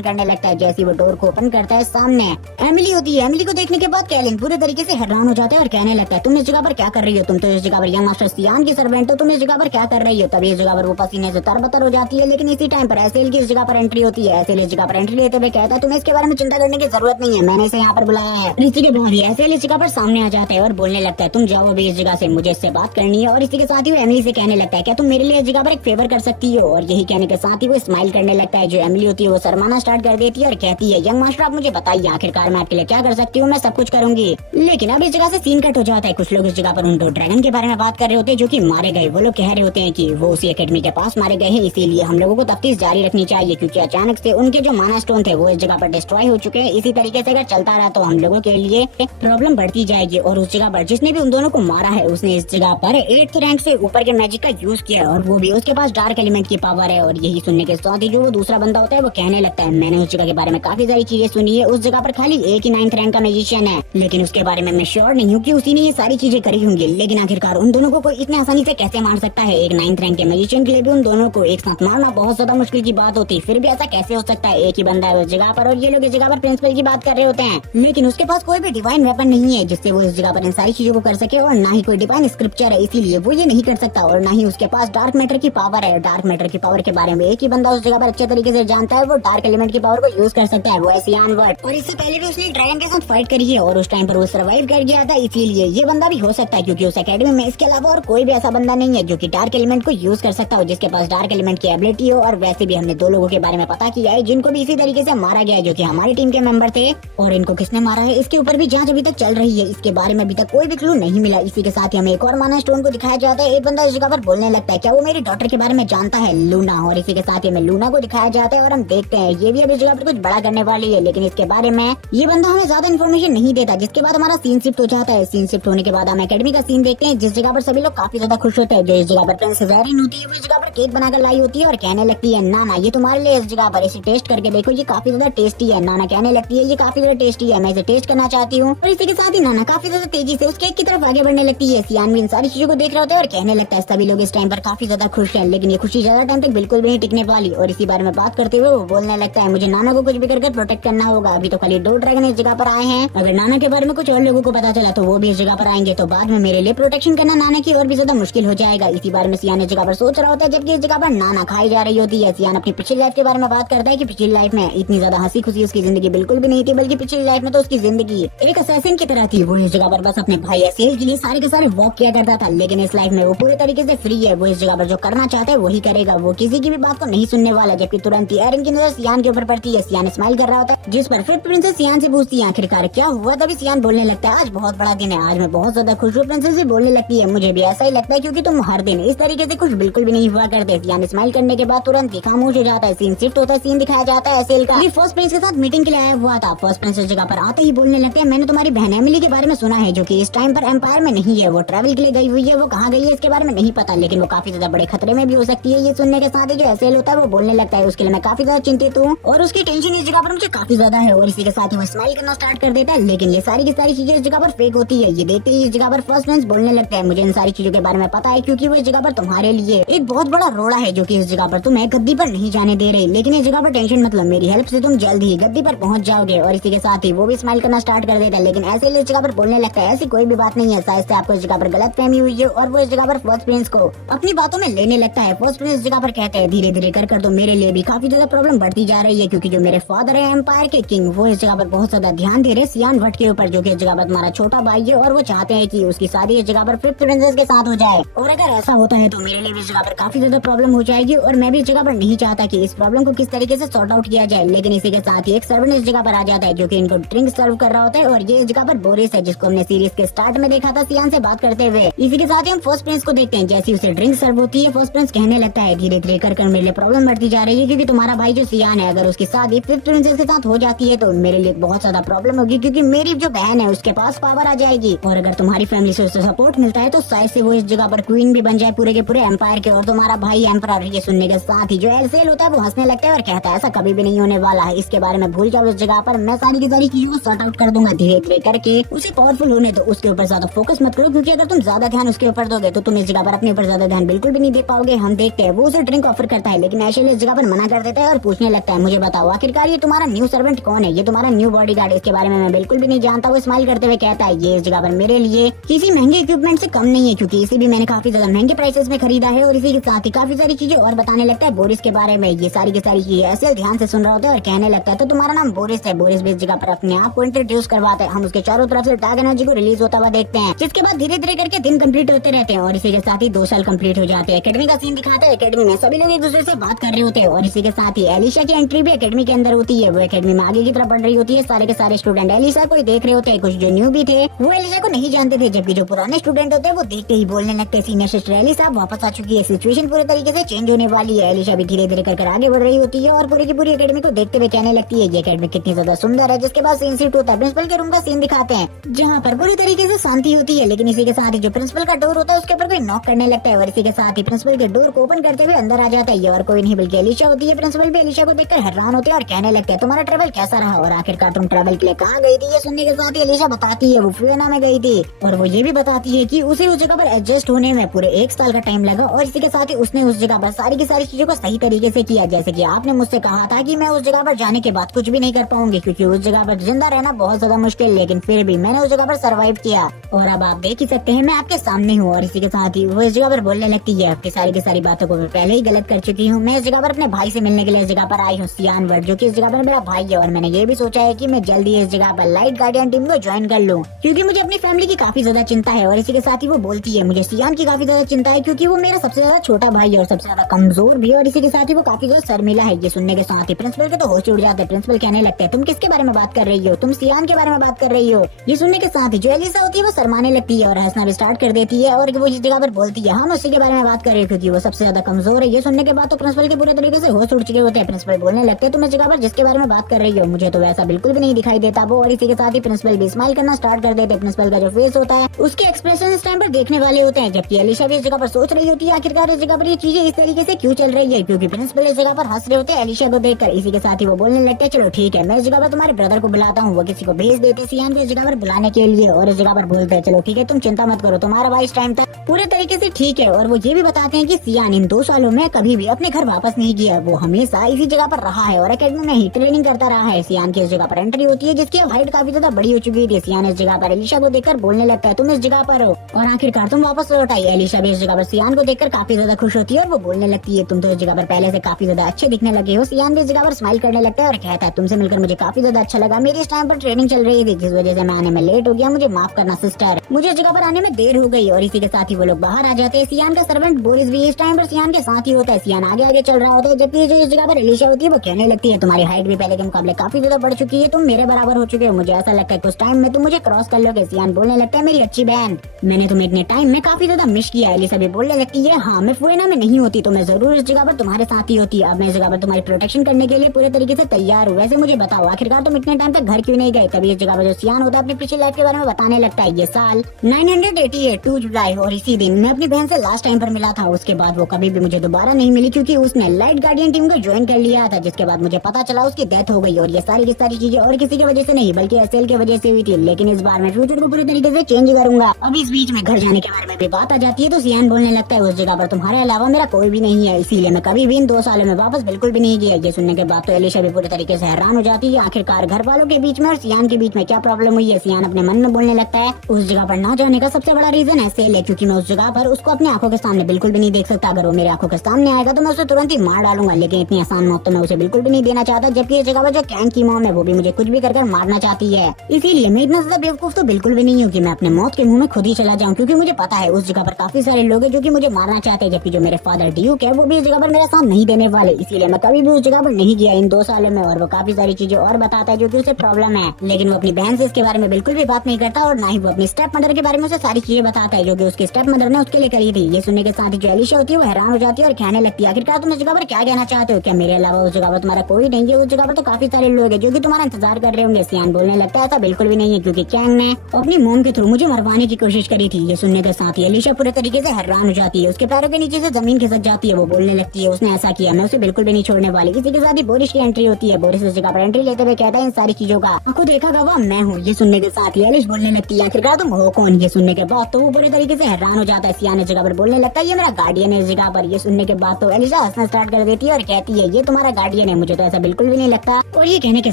करने लगता है। जैसे वो डोर को ओपन करता है सामने एमिली होती है। एमिली को देखने के बाद कैलिन पूरे तरीके से हैरान हो जाता है और कहने लगता है तुम इस जगह पर क्या कर रही हो, तुम तो इस जगह पर यंग मास्टर सियान की सर्वेंट हो, तुम इस जगह पर क्या कर रही हो। तभी इस जगह पर वो पसीने से तरबतर हो जाती है। लेकिन इसी टाइम पर एसेल की इस जगह पर एंट्री होती है। एसेल इस जगह पर एंट्री लेते हुए कहता है तुम्हें इसके बारे में चिंता करने की जरूरत नहीं है, मैंने इसे यहाँ पर बुलाया है। इसी के बाद एसेल इस जगह पर सामने आ जाता है और बोलने लगता है तुम जाओ अभी इस जगह से, मुझे इससे बात करनी है। और इसी के साथ ही वो एमिली से कहने लगता है क्या तुम मेरे लिए इस जगह पर एक फेवर कर सकती हो। और यही कहने के साथ ही वो स्माइल करने लगता है। जो एमिली होती है वो शर्माना स्टार्ट कर देती है और कहती है यंग मास्टर आप मुझे बताइए आखिरकार मैं आपके लिए क्या कर सकती हूँ, मैं सब कुछ करूंगी। लेकिन अब इस जगह से सीन कट हो जाता है। कुछ लोग इस जगह पर उन दो ड्रैगन के बारे में बात कर रहे होते हैं जो कि मारे गए। वो लोग कह रहे होते हैं कि वो उसी एकेडमी के पास मारे गए हैं, इसीलिए हम लोगों को तफ्तीश जारी रखनी चाहिए, क्योंकि अचानक से उनके जो माना स्टोन थे वो इस जगह पर डिस्ट्रॉय हो चुके हैं। इसी तरीके से अगर चलता रहा तो हम लोगों के लिए प्रॉब्लम बढ़ती जाएगी। और उस जगह पर जिसने भी उन दोनों को मारा है उसने इस जगह पर 8th रैंक से ऊपर के मैजिक का यूज किया और वो भी उसके पास डार्क एलिमेंट की पावर है। और यही सुनने के साथ ही जो वो दूसरा बंदा होता है वो कहने लगता है मैंने उस जगह के बारे में काफी सारी चीजें सुनी है, उस जगह पर खाली एक ही 9th रैंक का मैजिशियन है, लेकिन उसके बारे में मैं श्योर नहीं हूँ कि उसी ने ये सारी चीजें करी होंगी। लेकिन आखिरकार उन दोनों को कोई इतनी आसानी से कैसे मार सकता है। एक 9th रैंक के मैजिशियन के लिए भी उन दोनों को एक साथ मारना बहुत ज्यादा मुश्किल की बात होती, फिर भी ऐसा कैसे हो सकता है। एक ही बंदा है उस जगह पर और ये लोग इस जगह पर प्रिंसिपल की बात कर रहे होते हैं, लेकिन उसके पास कोई भी डिवाइन वेपन नहीं है जिससे वो इस जगह पर इन सारी चीजों को कर सके, और ना ही कोई डिवाइन स्क्रिप्चर है, इसीलिए वो ये नहीं कर सकता। और ना ही उसके पास डार्क मैटर की पावर है। डार्क मैटर की पावर के बारे में एक ही बंदा उस जगह पर अच्छे तरीके से जानता है, वो डार्क एलिमेंट की पावर को यूज कर सकता है, वो है सियान वर्ड। और इससे पहले भी उसने ड्रैगन के साथ फाइट करी है और उस टाइम पर वो सर्वाइव कर गया था, इसीलिए ये बंदा भी हो सकता है, क्योंकि उस एकेडमी में इसके अलावा और कोई भी ऐसा बंदा नहीं है जो कि डार्क एलिमेंट को यूज कर सकता हो, जिसके पास डार्क एलिमेंट की एबिलिटी हो। और वैसे भी हमने 2 लोगों के बारे में पता किया है जिनको भी इसी तरीके से मारा गया है, जो कि हमारी टीम के मेंबर थे, और इनको किसने मारा है इसके ऊपर भी जांच अभी तक चल रही है। इसके बारे में अभी तक कोई भी क्लू नहीं मिला। इसी के साथ ही हमें एक और माना स्टोन को दिखाया जाता है। एक बंदा इस जगह पर बोलने लगता है क्या वो मेरी डॉटर के बारे में जानता है, लूना। और इसी के साथ ही हमें लूना को दिखाया जाता है और हम देखते हैं ये भी अभी जगह पर कुछ बड़ा करने वाली है, लेकिन इसके बारे में ये बंदा हमें ज्यादा इन्फॉर्मेशन नहीं देता। जिसके बाद हमारा सीन शिफ्ट हो जाता है। सीन शिफ्ट होने के बाद हम एकेडमी का सीन देखते हैं, जिस जगह पर सभी लोग काफी ज्यादा खुश होते हैं। जो इस जगह पर प्रिंसेस एरिन होती है वो इस जगह पर केक बनाकर लाई होती है और कहने लगती है ना ये तुम्हारे लिए इस जगह पर, इसे टेस्ट करके देखो, ये काफी ज्यादा टेस्टी है। नाना कहने लगती है ये काफी ज्यादा टेस्टी है, मैं इसे टेस्ट करना चाहती हूँ। और इसी के साथ ही नाना काफी ज्यादा तेजी से उस केक की तरफ आगे बढ़ने लगती है। सियान भी इन सारी चीजों को देख रहे होते हैं और कहने लगता है सभी लोग इस टाइम पर काफी ज्यादा खुश हैं, लेकिन ये खुशी ज्यादा टाइम तक बिल्कुल भी नहीं टिकने वाली। और इसी बारे में बात करते हुए वो बोलने लगता है मुझे नाना को कुछ भी करके प्रोटेक्ट करना होगा। अभी तो खाली 2 ड्रैगन इस जगह पर आए हैं, अगर नाना के बारे में कुछ और लोगों को पता चला तो वो भी इस जगह पर आएंगे, तो बाद में मेरे लिए प्रोटेक्शन करना नाना की और भी ज्यादा मुश्किल हो जाएगा। इसी बारे में सियान इस जगह पर सोच रहा होता है, जबकि इस जगह पर नाना खाई जा रही होती है। सियान अपनी पिछली लाइफ के बारे में बात करता है कि पिछली लाइफ में इतनी ज्यादा हंसी खुशी उसकी जिंदगी बिल्कुल भी नहीं थी, बल्कि पिछली लाइफ में तो उसकी जिंदगी एक असैसिन की तरह थी। वो इस जगह पर बस अपने भाई एसेल के लिए सारे के सारे वॉक किया करता था, लेकिन इस लाइफ में वो पूरे तरीके से फ्री है। वो इस जगह पर जो करना चाहता है वही करेगा, वो किसी की भी बात को नहीं सुनने वाला। जबकि तुरंत ही एरिन की नजर सियान के ऊपर पड़ती है। सियान स्माइल कर रहा होता है, जिस पर फिर प्रिंसेस सियान से पूछती है आखिरकार क्या हुआ। तभी सियान बोलने लगता है आज बहुत बड़ा दिन है, आज मैं बहुत ज्यादा खुश हूँ। प्रिंसेस भी बोलने लगती है मुझे भी ऐसा ही लगता है, क्योंकि तुम हर दिन इस तरीके से खुश बिल्कुल भी नहीं हुआ करते। सियान स्माइल करने के बाद तुरंत ही खामोश हो जाता है। सीन शिफ्ट होता है, सीन दिखाया जाता है एसेल का। फर्स्ट प्रिंस के साथ मीटिंग के लिए आया हुआ था। फर्स्ट प्रिंस इस जगह पर आते ही बोलने लगते हैं मैंने तुम्हारी बहन एमिली के बारे में सुना है, जो कि इस टाइम पर एम्पायर में नहीं है, वो ट्रैवल के लिए गई हुई है। वो कहाँ गई है इसके बारे में नहीं पता, लेकिन वो काफी ज्यादा बड़े खतरे में भी हो सकती है। ये सुनने के साथ ही जो एसेल होता है वो बोलने लगता है उसके लिए मैं काफी ज्यादा चिंतित हूँ और उसकी टेंशन इस जगह पर मुझे काफी ज्यादा है। और इसी के साथ ही वो स्माइल करना स्टार्ट कर देता है, लेकिन ये सारी की सारी चीजें इस जगह पर फेक होती है। ये देखते ही इस जगह पर फर्स्ट प्रिंस बोलने लगता है मुझे इन सारी चीजों के बारे में पता है, क्योंकि वो इस जगह पर तुम्हारे लिए एक बहुत बड़ा रोड़ा है, जो कि इस जगह पर तुम्हें गद्दी पर नहीं जाने दे रहे। लेकिन इस जगह पर टेंशन मतलब मेरी हेल्प से तुम जल्द ही गद्दी पर पहुंच जाओगे। और इसी के साथ ही वो भी स्माइल करना स्टार्ट कर देता है, लेकिन ऐसे इस जगह पर बोलने लगता है ऐसी कोई भी बात नहीं है, शायद से आपको इस जगह पर गलत फहमी हुई है। और वो इस जगह पर फर्स्ट प्रिंस को अपनी बातों में लेने लगता है। फर्स्ट प्रिंस इस जगह पर कहते हैं धीरे धीरे कर तो मेरे लिए भी काफी ज्यादा प्रॉब्लम बढ़ती जा रही है, क्योंकि जो मेरे फादर है एम्पायर के किंग, वो इस जगह पर बहुत ज्यादा ध्यान दे रहे सियान भट्ट के ऊपर, जो कि इस जगह पर तुम्हारा छोटा भाई है, और वो चाहते हैं कि उसकी शादी इस जगह पर फिफ्थ प्रिंसेस के साथ हो जाए। और अगर ऐसा होता है तो मेरे लिए भी इस जगह पर काफी ज्यादा प्रॉब्लम हो जाएगी, और मैं भी इस जगह पर नहीं चाहता कि इस प्रॉब्लम को किस तरीके से सॉर्ट आउट किया जाए। लेकिन इसी के साथ ही एक सर्वेंट इस जगह पर आ जाता है, जो कि इनको ड्रिंक सर्व कर रहा होता है, और ये इस जगह पर बोरिस है, जिसको हमने सीरीज के स्टार्ट में देखा था सियान से बात करते हुए। इसी के साथ ही हम फर्स्ट प्रिंस को देखते हैं। जैसे उसे ड्रिंक सर्व होती है, फर्स्ट प्रिंस कहने लगता है धीरे धीरे कर मेरे लिए प्रॉब्लम बढ़ती जा रही है, क्योंकि तुम्हारा भाई जो सियान है अगर उसकी शादी फिफ्थ प्रिंसेस के साथ हो जाती है तो मेरे लिए बहुत ज्यादा प्रॉब्लम होगी, क्योंकि मेरी जो बहन है उसके पास पावर आ जाएगी, और अगर तुम्हारी फैमिली से उसे सपोर्ट मिलता है तो शायद से वो इस जगह पर क्वीन भी बन जाए पूरे के पूरे एम्पायर के, और तुम्हारा भाई एम्परर। ये सुनने के साथ ही जो एलसेल होता है वो हंसने लगता है और कहता है ऐसा कभी भी नहीं होने वाला है, इसके बारे में भूल जाओ, उस जगह पर मैं सारी की सारी चीजों को सॉर्ट आउट कर दूंगा धीरे धीरे करके। उसे पावरफुल होने दो, उसके ऊपर ज्यादा फोकस मत करो, क्योंकि अगर तुम ज्यादा ध्यान उसके ऊपर दोगे तो तुम इस जगह पर अपने ऊपर ज्यादा ध्यान बिल्कुल भी नहीं दे पाओगे। हम देखते हैं वो उसे ड्रिंक ऑफर करता है, लेकिन ऐशेल इस जगह पर मना कर देता है और पूछने लगता है मुझे बताओ आखिरकार ये तुम्हारा न्यू सर्वेंट कौन है, ये तुम्हारा न्यू बॉडीगार्ड, इसके बारे में मैं बिल्कुल भी नहीं जानता। वो स्माइल करते हुए कहता है ये इस जगह पर मेरे लिए किसी महंगे इक्विपमेंट से कम नहीं है, क्योंकि इसे भी मैंने काफी ज्यादा महंगे प्राइसेस में खरीदा है, और इसी के साथ ही काफी सारी चीजें और बताने लगता है बोरिस के बारे में। ये सारी की सारी चीजें ऐसे ध्यान से सुन रहा होता है और कहने लगता है तो तुम्हारा नाम बोरिस है। बोरिस भी इस जगह पर अपने आप को इंट्रोड्यूस करवाते हैं। हम उसके चारों तरफ से डार्क एनर्जी को रिलीज होता हुआ देखते हैं, जिसके बाद धीरे धीरे करके दिन कंप्लीट होते रहते हैं, और इसी के साथ ही 2 साल कंप्लीट हो जाते हैं। एकेडमी का सीन दिखाता है, एकेडमी में सभी लोग एक दूसरे से बात कर रहे होते हैं, और इसी के साथ ही एलिशा की एंट्री भी एकेडमी के अंदर होती है। वो एकेडमी में आगे की तरफ बढ़ रही होती है, सारे के सारे स्टूडेंट एलिशा को देख रहे होते हैं। कुछ जो न्यू भी थे वो एलिशा को नहीं जानते थे, जबकि जो पुराने स्टूडेंट होते हैं वो देखते ही बोलने लगते हैं सीनियर सिस्टर एलिशा वापस आ चुकी है, सिचुएशन पूरे तरीके से चेंज होने वाली है। एलिशा भी धीरे धीरे कर आगे बढ़ रही होती है और पूरी की पूरी एकेडमी को देखते हुए कहने लगती है ये एकेडमी कितनी ज्यादा सुंदर है। जिसके बाद सीन सीट होता है, प्रिंसिपल के रूम का सीन दिखाते हैं, जहाँ पर पूरी तरीके से शांति होती है, लेकिन इसी के साथ ही जो प्रिंसिपल का डोर होता है उसके ऊपर कोई नॉक करने लगता है, और इसी के साथ ही प्रिंसिपल के डोर को ओपन करते हुए अंदर आ जाता है। ये और कोई नहीं बल्कि एलिशा होती है। प्रिंसिपल भी एलिशा को देखकर हैरान होते हैं और कहने लगते हैं तुम्हारा ट्रेवल कैसा रहा, और आखिरकार तुम ट्रेवल के लिए कहाँ गई थी। ये सुनने के साथ ही एलिशा बताती है वो फियोना में गई थी, और वो ये भी बताती है कि उसे उस जगह पर एडजस्ट होने में पूरे 1 साल का टाइम लगा, और इसी के साथ ही उसने उस जगह पर सारी की सारी चीजों को सही तरीके से किया। जैसे कि आपने मुझसे कहा था कि मैं उस जगह पर जाने के बाद कुछ भी नहीं कर पाऊंगी, क्योंकि उस जगह पर जिंदा रहना बहुत ज्यादा मुश्किल, लेकिन फिर भी मैंने उस जगह पर सर्वाइव किया, और अब आप देख ही सकते हैं मैं आपके सामने हूँ। और इसी के साथ ही वो इस जगह पर बोलने लगती है आपकी सारी की सारी बातों को मैं पहले ही गलत कर चुकी हूँ, मैं इस जगह पर अपने भाई से मिलने के लिए इस जगह पर आई हूँ, सियान वर्ड, जो कि इस जगह पर मेरा भाई है, और मैंने ये भी सोचा है कि मैं जल्दी इस जगह पर लाइट गार्डियन टीम को ज्वाइन कर लूँ, क्योंकि मुझे अपनी फैमिली की काफी ज्यादा चिंता है। और इसी के साथ ही वो बोलती है मुझे सियान की काफी ज्यादा चिंता है, क्योंकि वो मेरा सबसे ज्यादा छोटा भाई है और सबसे ज्यादा कमजोर भी है, और इसी के साथ ही वो काफी ज्यादा शर्मिला है। ये सुनने के साथ ही प्रिंसिपल के तो होश उड़ जाते हैं। प्रिंसिपल कहने लगते हैं तुम किसके बारे में बात कर रही हो, तुम सियान के बारे में बात कर रही हो। ये सुनने के साथ ही जो एलिशा होती है वो शर्माने लगती है और हंसना भी स्टार्ट कर देती है, और वो इस जगह पर बोलती है हम उसी के बारे में बात कर रहे हैं, क्योंकि वो सबसे ज्यादा कमजोर है। ये सुनने के बाद तो प्रिंसिपल के पूरे तरीके से होश उड़ चुके होते हैं। प्रिंसिपल बोलने लगते हैं तुम इस जगह पर जिसके बारे में बात कर रही हो मुझे तो वैसा बिल्कुल भी नहीं दिखाई देता वो, और इसी के साथ ही प्रिंसिपल भी स्माइल करना स्टार्ट कर देते हैं। प्रिंसिपल का जो फेस होता है उसके एक्सप्रेशन इस टाइम पर देखने वाले होते हैं, जबकि एलिशा भी इस जगह पर सोच रही होती है आखिरकार इस जगह पर ये चीजें इस तरीके से क्यों चल रही है, क्योंकि प्रिंसिपल इस जगह पर हंस रहे होते हैं एलिशा को देखकर। इसी के साथ ही वो बोलने लगते हैं चलो ठीक है मैं इस जगह पर तुम्हारे ब्रदर को बुलाता हूँ। वो किसी को भेज देते सियान को इस जगह पर बुलाने के लिए, और इस जगह पर बोलते हैं चलो ठीक है तुम चिंता मत करो, तुम्हारा भाई इस टाइम तक पूरे तरीके से ठीक है। और वो ये भी बताते हैं कि सियान इन 2 सालों में कभी भी अपने घर वापस नहीं गया, वो हमेशा इसी जगह पर रहा है और एकेडमी में ही ट्रेनिंग करता रहा है। सियान की इस जगह पर एंट्री होती है, जिसकी हाइट काफी ज्यादा बड़ी हो चुकी थी। सियान इस जगह पर एलिशा को देखकर बोलने लगता है तुम इस जगह पर हो और आखिरकार तुम वापस लौट आई। एलिशा भी इस जगह पर सियान को देखकर काफी ज्यादा खुश होती है और वो बोलने लगती है तुम तो इस जगह पर पहले से काफी ज्यादा अच्छे दिखने लगे हो। सियान भी इस जगह पर स्माइल करने लगता है और कहता है तुमसे मिलकर मुझे काफी ज्यादा अच्छा लगा, मेरी इस टाइम पर ट्रेनिंग चल रही थी जिस वजह से मैं आने में लेट हो गया, मुझे माफ करना सिस्टर, मुझे इस जगह पर आने में देर हो गई। और इसी के साथ ही वो लोग बाहर आ जाते हैं। सियान का सर्वेंट बोरिस भी इस टाइम पर सियान के साथ ही होता है। सियान आगे आगे चल रहा होता है, जबकि जो इस जगह पर एलिशा होती है वो कहने लगती है तुम्हारी हाइट भी पहले के मुकाबले काफी ज्यादा बढ़ चुकी है, तुम मेरे बराबर हो चुके हो, मुझे ऐसा लगता है कुछ टाइम में तुम मुझे क्रॉस कर लोगे। सियान बोलने लगता है मेरी अच्छी बहन, मैंने तुम्हें इतने टाइम में काफी ज्यादा मिस किया। एलिशा भी बोलने लगती है हाँ मैं फियोना में नहीं होती तो मैं जरूर इस जगह पर तुम्हारे साथ ही होती, अब मैं इस जगह पर तुम्हारी प्रोटेक्शन करने के लिए पूरे तरीके से तैयार हूँ। वैसे मुझे बताओ आखिरकार तुम इतने टाइम तक घर क्यों नहीं गए। तभी इस जगह पर जो सियान होता है अपनी पिछली लाइफ के बारे में बताने लगता है। ये साल 988 2 जुलाई और इसी दिन मैं अपनी बहन से लास्ट टाइम पर मिला था, उसके बाद वो कभी भी मुझे दोबारा नहीं मिली क्योंकि उसने लाइट गार्डियन टीम को ज्वाइन कर लिया था, जिसके बाद मुझे पता चला उसकी डेथ हो गई। और ये सारी की सारी चीजें और किसी की वजह से नहीं बल्कि एसएल की वजह से हुई थी, लेकिन इस बार मैं फ्यूचर को पूरी तरीके से चेंज करूंगा। अब इस बीच में घर जाने के बारे में भी बात आ जाती है तो सियान बोलने लगता है उस जगह पर तुम्हारे अलावा मेरा कोई भी नहीं है, इसीलिए मैं कभी भी इन 2 सालों में वापस बिल्कुल भी नहीं गया। ये सुनने के बाद तो एलिशा भी पूरी तरीके से हैरान हो जाती है, आखिरकार घर वालों के बीच में और सियान के बीच में क्या प्रॉब्लम हुई है। सियान अपने मन में बोलने लगता है उस जगह पर ना जाने का सबसे बड़ा रीजन है सेल है, क्योंकि मैं उस जगह पर उसको अपनी आंखों के सामने बिल्कुल भी नहीं देख सकता। अगर वो मेरी आंखों के सामने आएगा तो मैं उसे तुरंत ही मार डालूंगा, लेकिन इतनी आसान मौत तो मैं उसे बिल्कुल भी नहीं देना चाहता। जबकि इस जगह पर जो कैंग की मॉम है वो भी मुझे कुछ भी कर मारना चाहती है, इसीलिए मैं इतना ज्यादा बेवकूफ तो बिल्कुल भी नहीं हूँ कि मैं अपने मौत के मुंह में खुद ही चला जाऊँ, क्योंकि मुझे पता है उस जगह पर काफी सारे लोग हैं जो कि मुझे मारना चाहते हैं। जबकि जो मेरे फादर ड्यूक है वो भी इस जगह पर मेरा साथ नहीं देने वाले, इसीलिए मैं कभी भी उस जगह पर नहीं गया इन 2 सालों में। और वो काफी सारी चीजें और बताता है जो कि उसे प्रॉब्लम है, लेकिन वो अपनी बहन से इसके बारे में बिल्कुल भी बात नहीं करता और ना ही वो अपनी स्टेप मदर के बारे में उसे सारी चीजें बताता है जो कि उसकी स्टेप मदर ने उसके लिए करी थी। ये सुनने के साथ ही जो एलिशा होती है वो हैरान हो जाती है और कहने लगती है, आखिरकार तुम इस जगह पर क्या कहना चाहते हो? क्या मेरे अलावा उस जगह पर तुम्हारा कोई नहीं है? उस जगह पर तो काफी सारे लोग हैं जो कि तुम्हारा इंतजार कर रहे होंगे। सियान बोलने लगता है, ऐसा बिल्कुल भी नहीं है, क्योंकि कैंग ने अपनी मोम के थ्रू मुझे मरवाने की कोशिश करी थी। ये सुनने के साथ ही एलिशा पूरे तरीके से हैरान हो जाती है, उसके पैरों के नीचे से जमीन खिसक जाती है। वो बोलने लगती है, उसने ऐसा किया, मैं उसे बिल्कुल भी नहीं छोड़ने वाली। इसी के साथ ही बोरिस की एंट्री होती है। बोरिस उस जगह पर एंट्री लेते हुए कहता है, इन सारी चीजों का आपको देखा गवाह मैं हूँ। ये सुनने के साथ ही एलिश बोलने लगती है, आखिरकार तुम हो कौन? ये सुनने के बाद तो वो पूरे तरीके से हैरान हो जाता है। सियान इस जगह पर बोलने लगता है, ये मेरा गार्डियन है इस जगह पर। ये सुनने के बाद तो एलिशा हंसना स्टार्ट कर देती है और कहती है, ये तुम्हारा गार्डियन है? मुझे तो ऐसा बिल्कुल भी नहीं लगता। और ये कहने के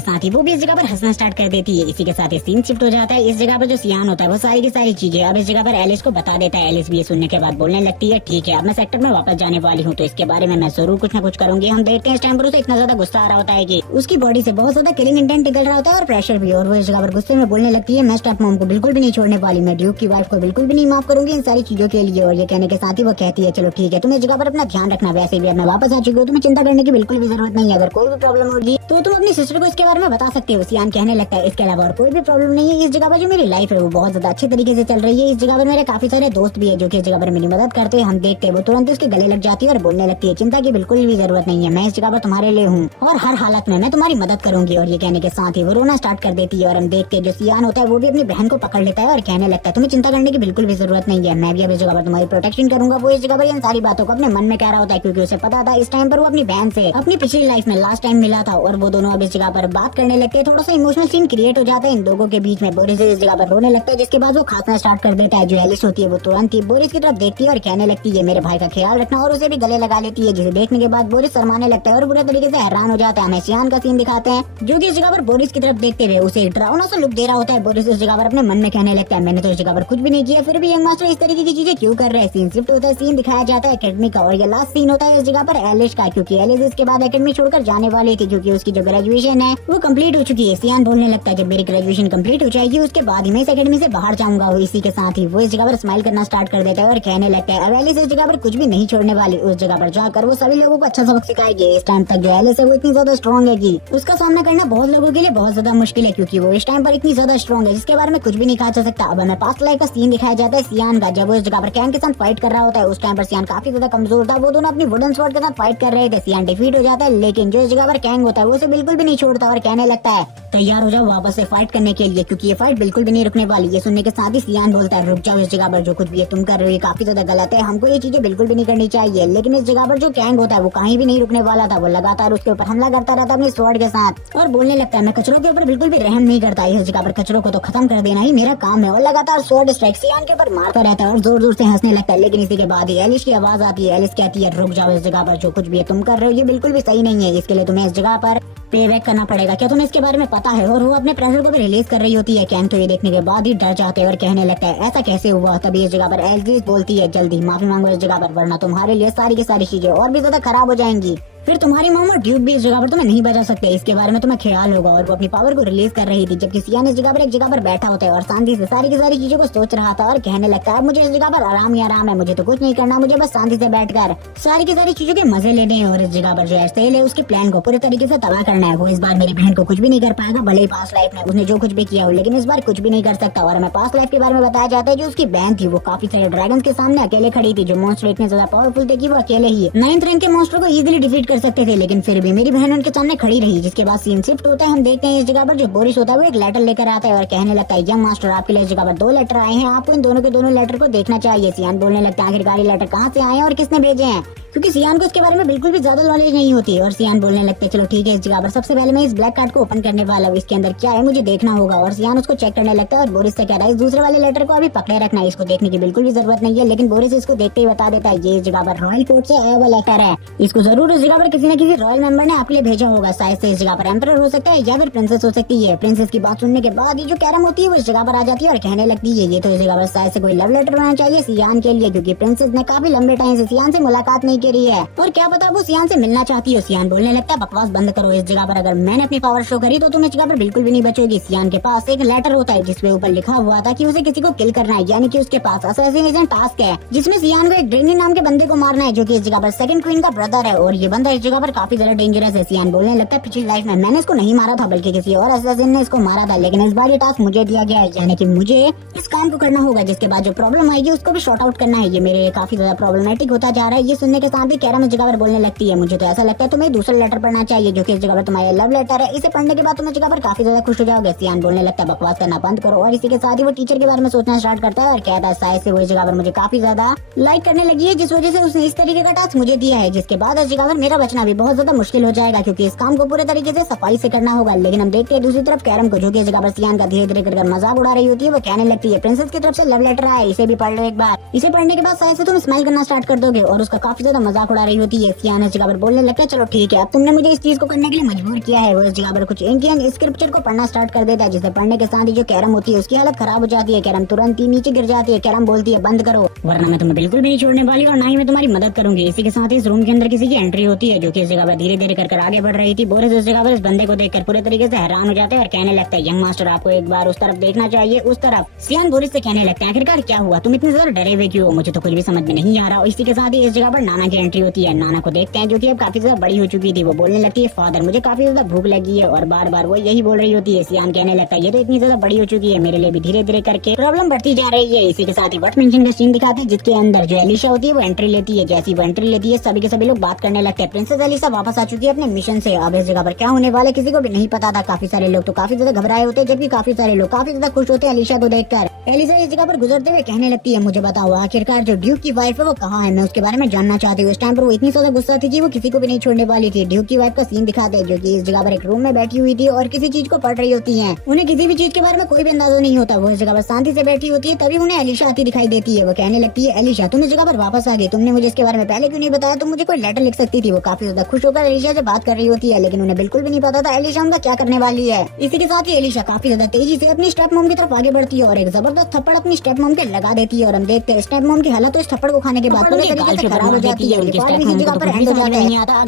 साथ ही वो भी इस जगह पर हंसना स्टार्ट कर देती है। इसी के साथ ही सीन शिफ्ट हो जाता है। इस जगह पर जो सियान होता है वो सारी की सारी चीजें अब इस जगह पर एलिस को बता देता है। एलिस भी ये सुनने के बाद बोलने लगती है, ठीक है, अब मैं सेक्टर में वापस जाने वाली हूँ, तो इसके बारे में मैं जरूर कुछ न कुछ करूंगी। हम देखते हैं इस टाइम पर उसे इतना ज्यादा गुस्सा आ रहा होता है कि उसकी बॉडी से बहुत ज्यादा किलिंग इंटेंट निकल रहा होता है और प्रेशर भी। और वो इस जगह पर गुस्से में बोलने लगती है, मैं स्टेप मॉम को बिल्कुल भी नहीं छोड़ने वाली, मैं ड्यूक की वाइफ को बिल्कुल भी नहीं माफ करूंगी इन सारी चीजों के लिए। और ये कहने के साथ ही वो कहती है, चलो ठीक है, तुम इस जगह पर अपना ध्यान रखना, वैसे भी अब मैं वापस आ चुकी हूँ, तुम्हें चिंता करने की बिल्कुल भी जरूरत नहीं है। अगर कोई भी प्रॉब्लम होगी तो तुम अपनी सिस्टर को इसके बारे में बता सकते हो। सियान कहने लगता है, इसके अलावा और कोई भी प्रॉब्लम नहीं है। इस जगह पर जो मेरी लाइफ है वो बहुत ज्यादा अच्छे तरीके से चल रही है। इस जगह पर मेरे काफी सारे दोस्त भी है जो कि इस जगह पर मेरी मदद करते हैं। हम देखते हैं वो तुरंत उसके गले लग जाती है और बोलने लगती है, चिंता की बिल्कुल भी जरूरत नहीं है, मैं इस जगह पर तुम्हारे लिए हूँ और हर हालत में मैं तुम्हारी मदद करूंगी। और ये कहने के साथ ही वो रोना स्टार्ट कर देती है और हम देखते हैं जो सियान होता है वो भी अपनी बहन को पकड़ लेता है और कहने लगता है, तुम्हें चिंता करने की बिल्कुल भी जरूरत नहीं है, मैं भी अब इस जगह पर तुम्हारी प्रोटेक्शन करूंगा। वो इस जगह पर इन सारी बातों को अपने मन में कह रहा होता है क्योंकि उसे पता था इस टाइम पर वो अपनी बहन से अपनी पिछली लाइफ में लास्ट टाइम मिला था और वो दोनों अब इस जगह पर बात करने लगते हैं। थोड़ा सा इमोशनल सीन क्रिएट हो जाता है इन लोगों के बीच में। बोरिस इस जगह पर रोने लगता है जिसके बाद वो खांसना स्टार्ट कर देता है। जो एलिस होती है वो तुरंत ही बोरिस की तरफ देखती है और कहने लगती है, मेरे भाई का ख्याल रखना, और उसे भी गले लगा लेती है। जिसे देखने के बाद बोरिस शर्माने लगता है और बुरे तरीके से हैरान हो जाता है। हमें सियान का सीन दिखाते हैं जो कि इस जगह पर बोरिस की तरफ देखते हुए उसे डरावना सा लुक दे रहा होता है। बोरिस इस जगह पर अपने मन में कहने लगता है, मैंने तो इस जगह पर कुछ भी नहीं किया, फिर भी यंग मास्टर इस तरीके की चीजें क्यों कर रहे हैं? सीन शिफ्ट होता है, सीन दिखाया जाता है एकेडमी का और ये लास्ट सीन होता है इस जगह पर एलिश का, क्योंकि एलिस इसके बाद एकेडमी छोड़कर जाने वाली थी क्योंकि उसकी जो ग्रेजुएशन है वो कंप्लीट हो चुकी है। सियान बोलने लगता है, जब मेरी ग्रेजुएशन कंप्लीट हो जाएगी उसके बाद ही मैं इस एकेडमी से बाहर जाऊंगा। और इसी के साथ ही वो इस जगह पर स्माइल करना स्टार्ट कर देता है और कहने लगता है, अब एलिस इस जगह पर कुछ भी नहीं छोड़ने वाली, उस जगह पर जाकर वो सभी लोगों को अच्छा सबक सिखाएगी। इस टाइम तक जो एलिस है वो इतनी ज्यादा स्ट्रॉन्ग है कि उसका सामना करना बहुत लोगों के लिए बहुत ज्यादा मुश्किल है, क्योंकि वो इस टाइम पर इतनी ज्यादा स्ट्रॉन्ग है जिसके बारे में कुछ भी नहीं कहा जा सकता। अब हमें पास्ट लाइफ का सीन दिखाया जाता है सियान का, जब वो इस जगह पर कैंग के साथ फाइट कर रहा होता है। उस टाइम पर सियान काफी ज्यादा कमजोर था, वो दोनों अपनी वुडन स्वॉर्ड के साथ फाइट कर रहे थे। सियान डिफीट हो जाता है, लेकिन जो इस जगह पर कैंग होता है वो उसे बिल्कुल भी नहीं छोड़ता और कहने लगता है, तैयार हो जाओ वापस से फाइट करने के लिए, क्योंकि ये फाइट बिल्कुल भी नहीं रुकने वाली। ये सुनने के साथ ही सियान बोलता है, रुक जाओ, इस जगह पर जो कुछ भी है तुम कर रहे हो काफी ज्यादा गलत है, हमको ये चीजें बिल्कुल भी नहीं करनी चाहिए। लेकिन इस जगह पर जो कैंग होता है वो कहीं भी नहीं रुकने वाला था, वो लगातार उसके ऊपर हमला करता रहता अपनी स्वॉर्ड के साथ और बोलने लगता है, मैं कचरों के ऊपर बिल्कुल भी रहम नहीं करता, इस जगह पर कचरों को तो खत्म कर देना ही मेरा काम है। और लगातार स्वॉर्ड स्ट्राइक सियान के ऊपर मारता रहता है और जोर जोर से हंसने लगता है। लेकिन इसी के बाद एलिश की आवाज आती है। एलिश कहती है, रुक जाओ, इस जगह पर जो कुछ भी है तुम कर रहे हो ये बिल्कुल भी सही नहीं है, इसके लिए तुम्हें इस जगह पर पे बैक करना पड़ेगा। क्या तुम्हें इसके बारे में पता है? और वो अपने प्रेशर को भी रिलीज कर रही होती है। कैंग तो ये देखने के बाद ही डर जाते हैं और कहने लगता है, ऐसा कैसे हुआ? तभी इस जगह पर एलिस बोलती है, जल्दी माफी मांगो इस जगह पर, वरना तुम्हारे लिए सारी की सारी चीजें और भी ज्यादा खराब हो जाएंगी। फिर तुम्हारी मॉम और ड्यूक भी इस जगह पर तुम्हें नहीं बचा सकते, इसके बारे में तुम्हें ख्याल होगा। और वो अपनी पावर को रिलीज कर रही थी जबकि सियान इस जगह पर एक जगह पर बैठा होता है और शांति से सारी की सारी चीजों को सोच रहा था और कहने लगता है, मुझे इस जगह पर आराम ही आराम है, मुझे तो कुछ नहीं करना, मुझे बस शांति से बैठकर सारी की सारी चीजों के मजे लेने हैं। और इस जगह पर जो एस्टेल है उसके प्लान को पूरे तरीके से तबाह करना है। वो इस बार मेरी बहन को कुछ भी नहीं कर पाएगा, भले ही पास्ट लाइफ में उसने जो कुछ भी किया हो, लेकिन इस बार कुछ भी नहीं कर सकता। और हमें पास्ट लाइफ के बारे में बताया जाता है जो उसकी बहन थी वो काफी सारे ड्रैगन के सामने अकेले खड़ी थी, जो मॉन्स्टर इतने ज्यादा पावरफुल थे कि वो अकेले ही 9th रैंक के मॉन्स्टर को इजीली डिफीट कर सकते थे, लेकिन फिर भी मेरी बहन उनके सामने खड़ी रही। जिसके बाद सीन शिफ्ट होता है, हम देखते हैं इस जगह पर जो बोरिस होता है वो एक लेटर लेकर आता है और कहने लगता है, यंग मास्टर आपके लिए इस जगह पर 2 लेटर आए हैं, आपको इन दोनों के दोनों लेटर को देखना चाहिए। सियान बोलने लगता है, आखिरकार ये लेटर कहाँ से आए हैं और किसने भेजे हैं, क्योंकि सियान को इसके बारे में बिल्कुल भी ज्यादा नॉलेज नहीं होती। और सियान बोलने लगते हैं, चलो ठीक है, इस जगह पर सबसे पहले मैं इस ब्लैक कार्ड को ओपन करने वाला हूँ, इसके अंदर क्या है मुझे देखना होगा। और सियान उसको चेक करने लगता है और बोरिस से कह रहा है, इस दूसरे वाले लेटर को अभी पकड़े रखना है, इसको देखने की बिल्कुल भी जरूरत नहीं है। लेकिन बोरिस इसको देखते ही बता देता है, ये इस जगह पर रॉयल कोर्ट से आया हुआ लेटर है, इसको जरूर इस जगह पर किसी न किसी रॉयल मेंबर ने आपके लिए भेजा होगा। शायद से इस जगह पर एम्परर हो सकता है या फिर प्रिंसेस हो सकती है। प्रिंसेस की बात सुनने के बाद ही जो कैरम होती है वो इस जगह पर आ जाती है और कहने लगती है, ये तो इस जगह पर शायद से कोई लव लेटर होना चाहिए सियान के लिए, क्योंकि प्रिंसेस ने काफी लंबे टाइम से सियान से मुलाकात नहीं करी है और क्या पता वो सियान से मिलना चाहती हो। सियान बोलने लगता है, बकवास बंद करो, इस जगह पर अगर मैंने अपनी पावर शो करी तो तुम इस जगह पर बिल्कुल भी नहीं बचोगी। सियान के पास एक लेटर होता है जिसपे ऊपर लिखा हुआ था कि उसे किसी को किल करना है, यानी कि उसके पास असैसिनेशन टास्क है जिसमें सियान को एक ड्रेनी नाम के बंदे को मारना है जो कि इस जगह पर सेकंड क्वीन का ब्रदर है। और ये बंदा ज्यादा इस जगह पर काफी ज्यादा डेंजरस है। सियान बोलने लगता है पिछली लाइफ में मैंने इसको नहीं मारा था बल्कि किसी और असैसिन ने इसको मारा था, लेकिन इस बार ये टास्क मुझे दिया गया है, यानी कि मुझे इस काम को करना होगा जिसके बाद जो प्रॉब्लम आएगी उसको भी शॉर्ट आउट करना है। ये मेरे लिए काफी ज्यादा प्रॉब्लमेटिक होता जा रहा है। ये सुनने के साथ ही कैरम इस जगह पर बोलने लगती है मुझे तो ऐसा लगता है तुम्हें दूसरा लेटर पढ़ना चाहिए जो कि इस जगह पर तुम्हारा लव लेटर है। इसे पढ़ने के बाद तुम इस जगह पर काफी ज्यादा खुश हो जाओगे। सियान बोलने लगता है बकवास करना बंद करो, और इसी के साथ ही वो टीचर के बारे में सोचना स्टार्ट करता है और कहता है शायद से वो इस जगह पर मुझे काफी ज्यादा लाइक करने लगी है जिस वजह से उसने इस तरीके का टास्क मुझे दिया है, जिसके बाद इस जगह पर मेरा बचना भी बहुत ज्यादा मुश्किल हो जाएगा क्योंकि इस काम को पूरे तरीके से सफाई से करना होगा। लेकिन हम देखते हैं दूसरी तरफ कैरम को जो कि इस जगह पर सियान का धीरे धीरे कर मजाक उड़ा रही होती है। वो कहने लगती है प्रिंसेस की तरफ से लव लेटर आया, इसे भी पढ़ लो एक बार। इसे पढ़ने के बाद शायद से तुम स्माइल करना स्टार्ट कर दोगे, और उसका काफी ज्यादा मजाक उड़ा रही होती है। सियान इस जगह पर बोलने लगता है चलो ठीक है, अब तुमने मुझे इस चीज को करने के लिए मजबूर किया है। वो इस जगह पर कुछ इंडियन स्क्रिप्चर को पढ़ना स्टार्ट कर देता है, जिसे पढ़ने के साथ ही जो कैरम होती है उसकी हालत खराब हो जाती है। कैरम तुरंत ही नीचे गिर जाती है। कैरम बोलती है बंद करो वरना मैं तुम्हें बिल्कुल भी नहीं छोड़ने वाली और ना ही मैं तुम्हारी मदद करूंगी। इसी के साथ ही इस रूम के अंदर किसी की एंट्री होती है जो कि इस जगह पर धीरे धीरे कर आगे बढ़ रही थी। बोरिस इस जगह पर इस बंदे को देखकर पूरे तरीके से हैरान हो जाते हैं और कहने लगता है यंग मास्टर आपको एक बार उस तरफ देखना चाहिए, उस तरफ। सियान बोरिस से कहने लगता है आखिरकार क्या हुआ, तुम इतने ज्यादा डरे हुए क्यों हो, मुझे तो कुछ भी समझ में नहीं आ रहा। इसी के साथ ही इस जगह पर नाना की एंट्री होती है। नाना को देखते हैं जो कि अब काफी ज्यादा बड़ी हो चुकी थी। वो बोलने लगती है फादर मुझे काफी ज्यादा भूख लगी है, और बार बार वो यही बोल रही होती है। सियान कहने लगता है ये तो इतनी ज्यादा बड़ी हो चुकी है, मेरे लिए भी धीरे धीरे करके प्रॉब्लम बढ़ती जा रही है। इसी के साथ ही वट मेंशन का सीन दिखाते हैं जिसके अंदर जो एलिशा होती है वो एंट्री लेती है। जैसी वो एंट्री लेती है सभी के सभी लोग बात करने लगते हैं। प्रिंसेस एलिशा वापस आ चुकी है अपने मिशन से। अब इस जगह पर क्या होने वाला किसी को भी नहीं पता था। काफी सारे लोग तो काफी ज्यादा घबराए होते हैं जबकि काफी सारे लोग काफी ज्यादा खुश होते हैं एलिशा को देखकर। एलिशा इस जगह पर गुजरते हुए कहने लगती है मुझे बताओ आखिरकार जो ड्यूक की वाइफ है वो कहाँ है, मैं उसके बारे में जानना चाहती हूँ। इस टाइम पर वो इतनी ज्यादा गुस्सा थी कि वो किसी को भी नहीं छोड़ने वाली थी। ड्यूक की वाइफ का सीन दिखाते हैं जो कि इस जगह पर एक रूम में बैठी हुई थी और किसी चीज को पढ़ रही होती है। उन्हें किसी भी चीज के बारे में कोई भी अंदाजा नहीं होता। वो इस जगह पर शांति से बैठी होती है, तभी उन्हें एलिशा आती दिखाई देती है। वो कहने लगती है एलिशा तुम इस जगह पर वापस आ गई, तुमने मुझे इसके बारे में पहले क्यों नहीं बताया, तुम मुझे कोई लेटर लिख सकती थी। वो काफी ज्यादा खुश होकर एलिशा से बात कर रही होती है, लेकिन उन्हें बिल्कुल भी नहीं पता था एलिशा उनका क्या करने वाली है। इसी के साथ ही एलिशा काफी ज्यादा तेजी से अपनी स्टेप मॉम की तरफ आगे बढ़ती है और एक जबरदस्त थप्पड़ अपनी स्टेप मॉम के लगा देती है। और हम देखते हैं स्टेप मॉम की हालत तो इस थप्पड़ को खाने के बाद पूरी तरीके से खराब हो जाती है।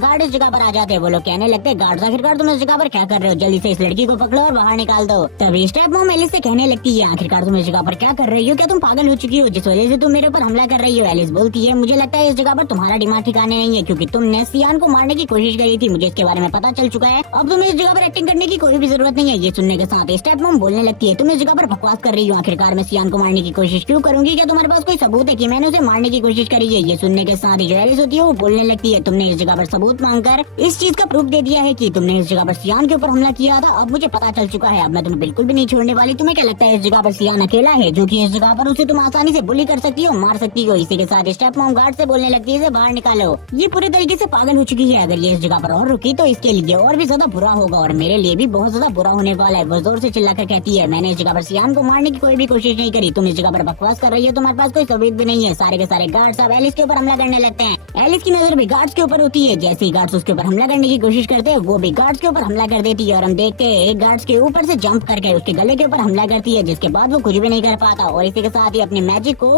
गार्ड इस जगह पर आ जाते हैं। वो लोग कहने लगते हैं गार्ड आखिरकार तुम इस जगह पर क्या कर रहे हो, जल्दी से इस लड़की को पकड़ो और बाहर निकाल दो। तभी स्टेप मॉम एलिस से कहने लगती है आखिरकार तुम इस जगह पर क्या कर रही हो, क्या तुम पागल हो चुकी हो जिस वजह से तुम मेरे ऊपर हमला कर रही हो। एलिस बोलती है मुझे लगता है इस जगह पर तुम्हारा दिमाग ठिकाने नहीं है क्योंकि तुमने सियान को मारने की कोशिश करी थी, मुझे इसके बारे में पता चल चुका है। अब तुम्हें इस जगह पर एक्टिंग करने की कोई भी जरूरत नहीं है। ये सुनने के साथ स्टेप मॉम बोलने लगती है तुम इस जगह पर बकवास कर रही हो, आखिरकार मैं सियान को मारने की कोशिश क्यों करूंगी, क्या तुम्हारे पास कोई सबूत है कि मैंने उसे मारने की कोशिश करी है। ये सुनने के साथ ही जो एलिस होती है वो बोलने लगती है तुमने इस जगह पर सबूत मांगकर इस चीज का प्रूफ दे दिया है कि तुमने इस जगह पर सियान के ऊपर हमला किया था। अब मुझे पता चल चुका है, अब मैं तुम्हें बिल्कुल भी नहीं छोड़ने वाली। तुम्हें क्या लगता है इस जगह पर सियान अकेला है जो कि इस जगह पर उसे तुम आसानी से बुली कर सकती हो, मार सकती हो। इसी के साथ स्टेप मॉम गार्ड से बोलने लगती है इसे बाहर निकालो, ये पूरे तरीके से पागल हो चुकी है। अगर ये इस जगह पर और रुकी तो इसके लिए और भी ज्यादा बुरा होगा और मेरे लिए भी बहुत ज्यादा बुरा होने वाला है। वो जोर से चिल्लाकर कहती है मैंने इस जगह पर सियान को मारने की कोई भी कोशिश नहीं करी, तुम इस जगह पर बकवास कर रही हो, तुम्हारे पास कोई सबूत भी नहीं है। सारे के सारे गार्ड्स अब एलिस के ऊपर हमला करने लगते हैं। एलिस की नजर भी गार्ड्स के ऊपर होती है। जैसे ही गार्ड्स उसके ऊपर हमला करने की कोशिश करते हैं वो भी गार्ड्स के ऊपर हमला कर देती है और हम देखते हैं एक गार्ड्स के ऊपर से जंप करके उसके गले के ऊपर हमला करती है, जिसके बाद वो कुछ भी नहीं कर पाता। और इसी के साथ ही अपने मैजिक को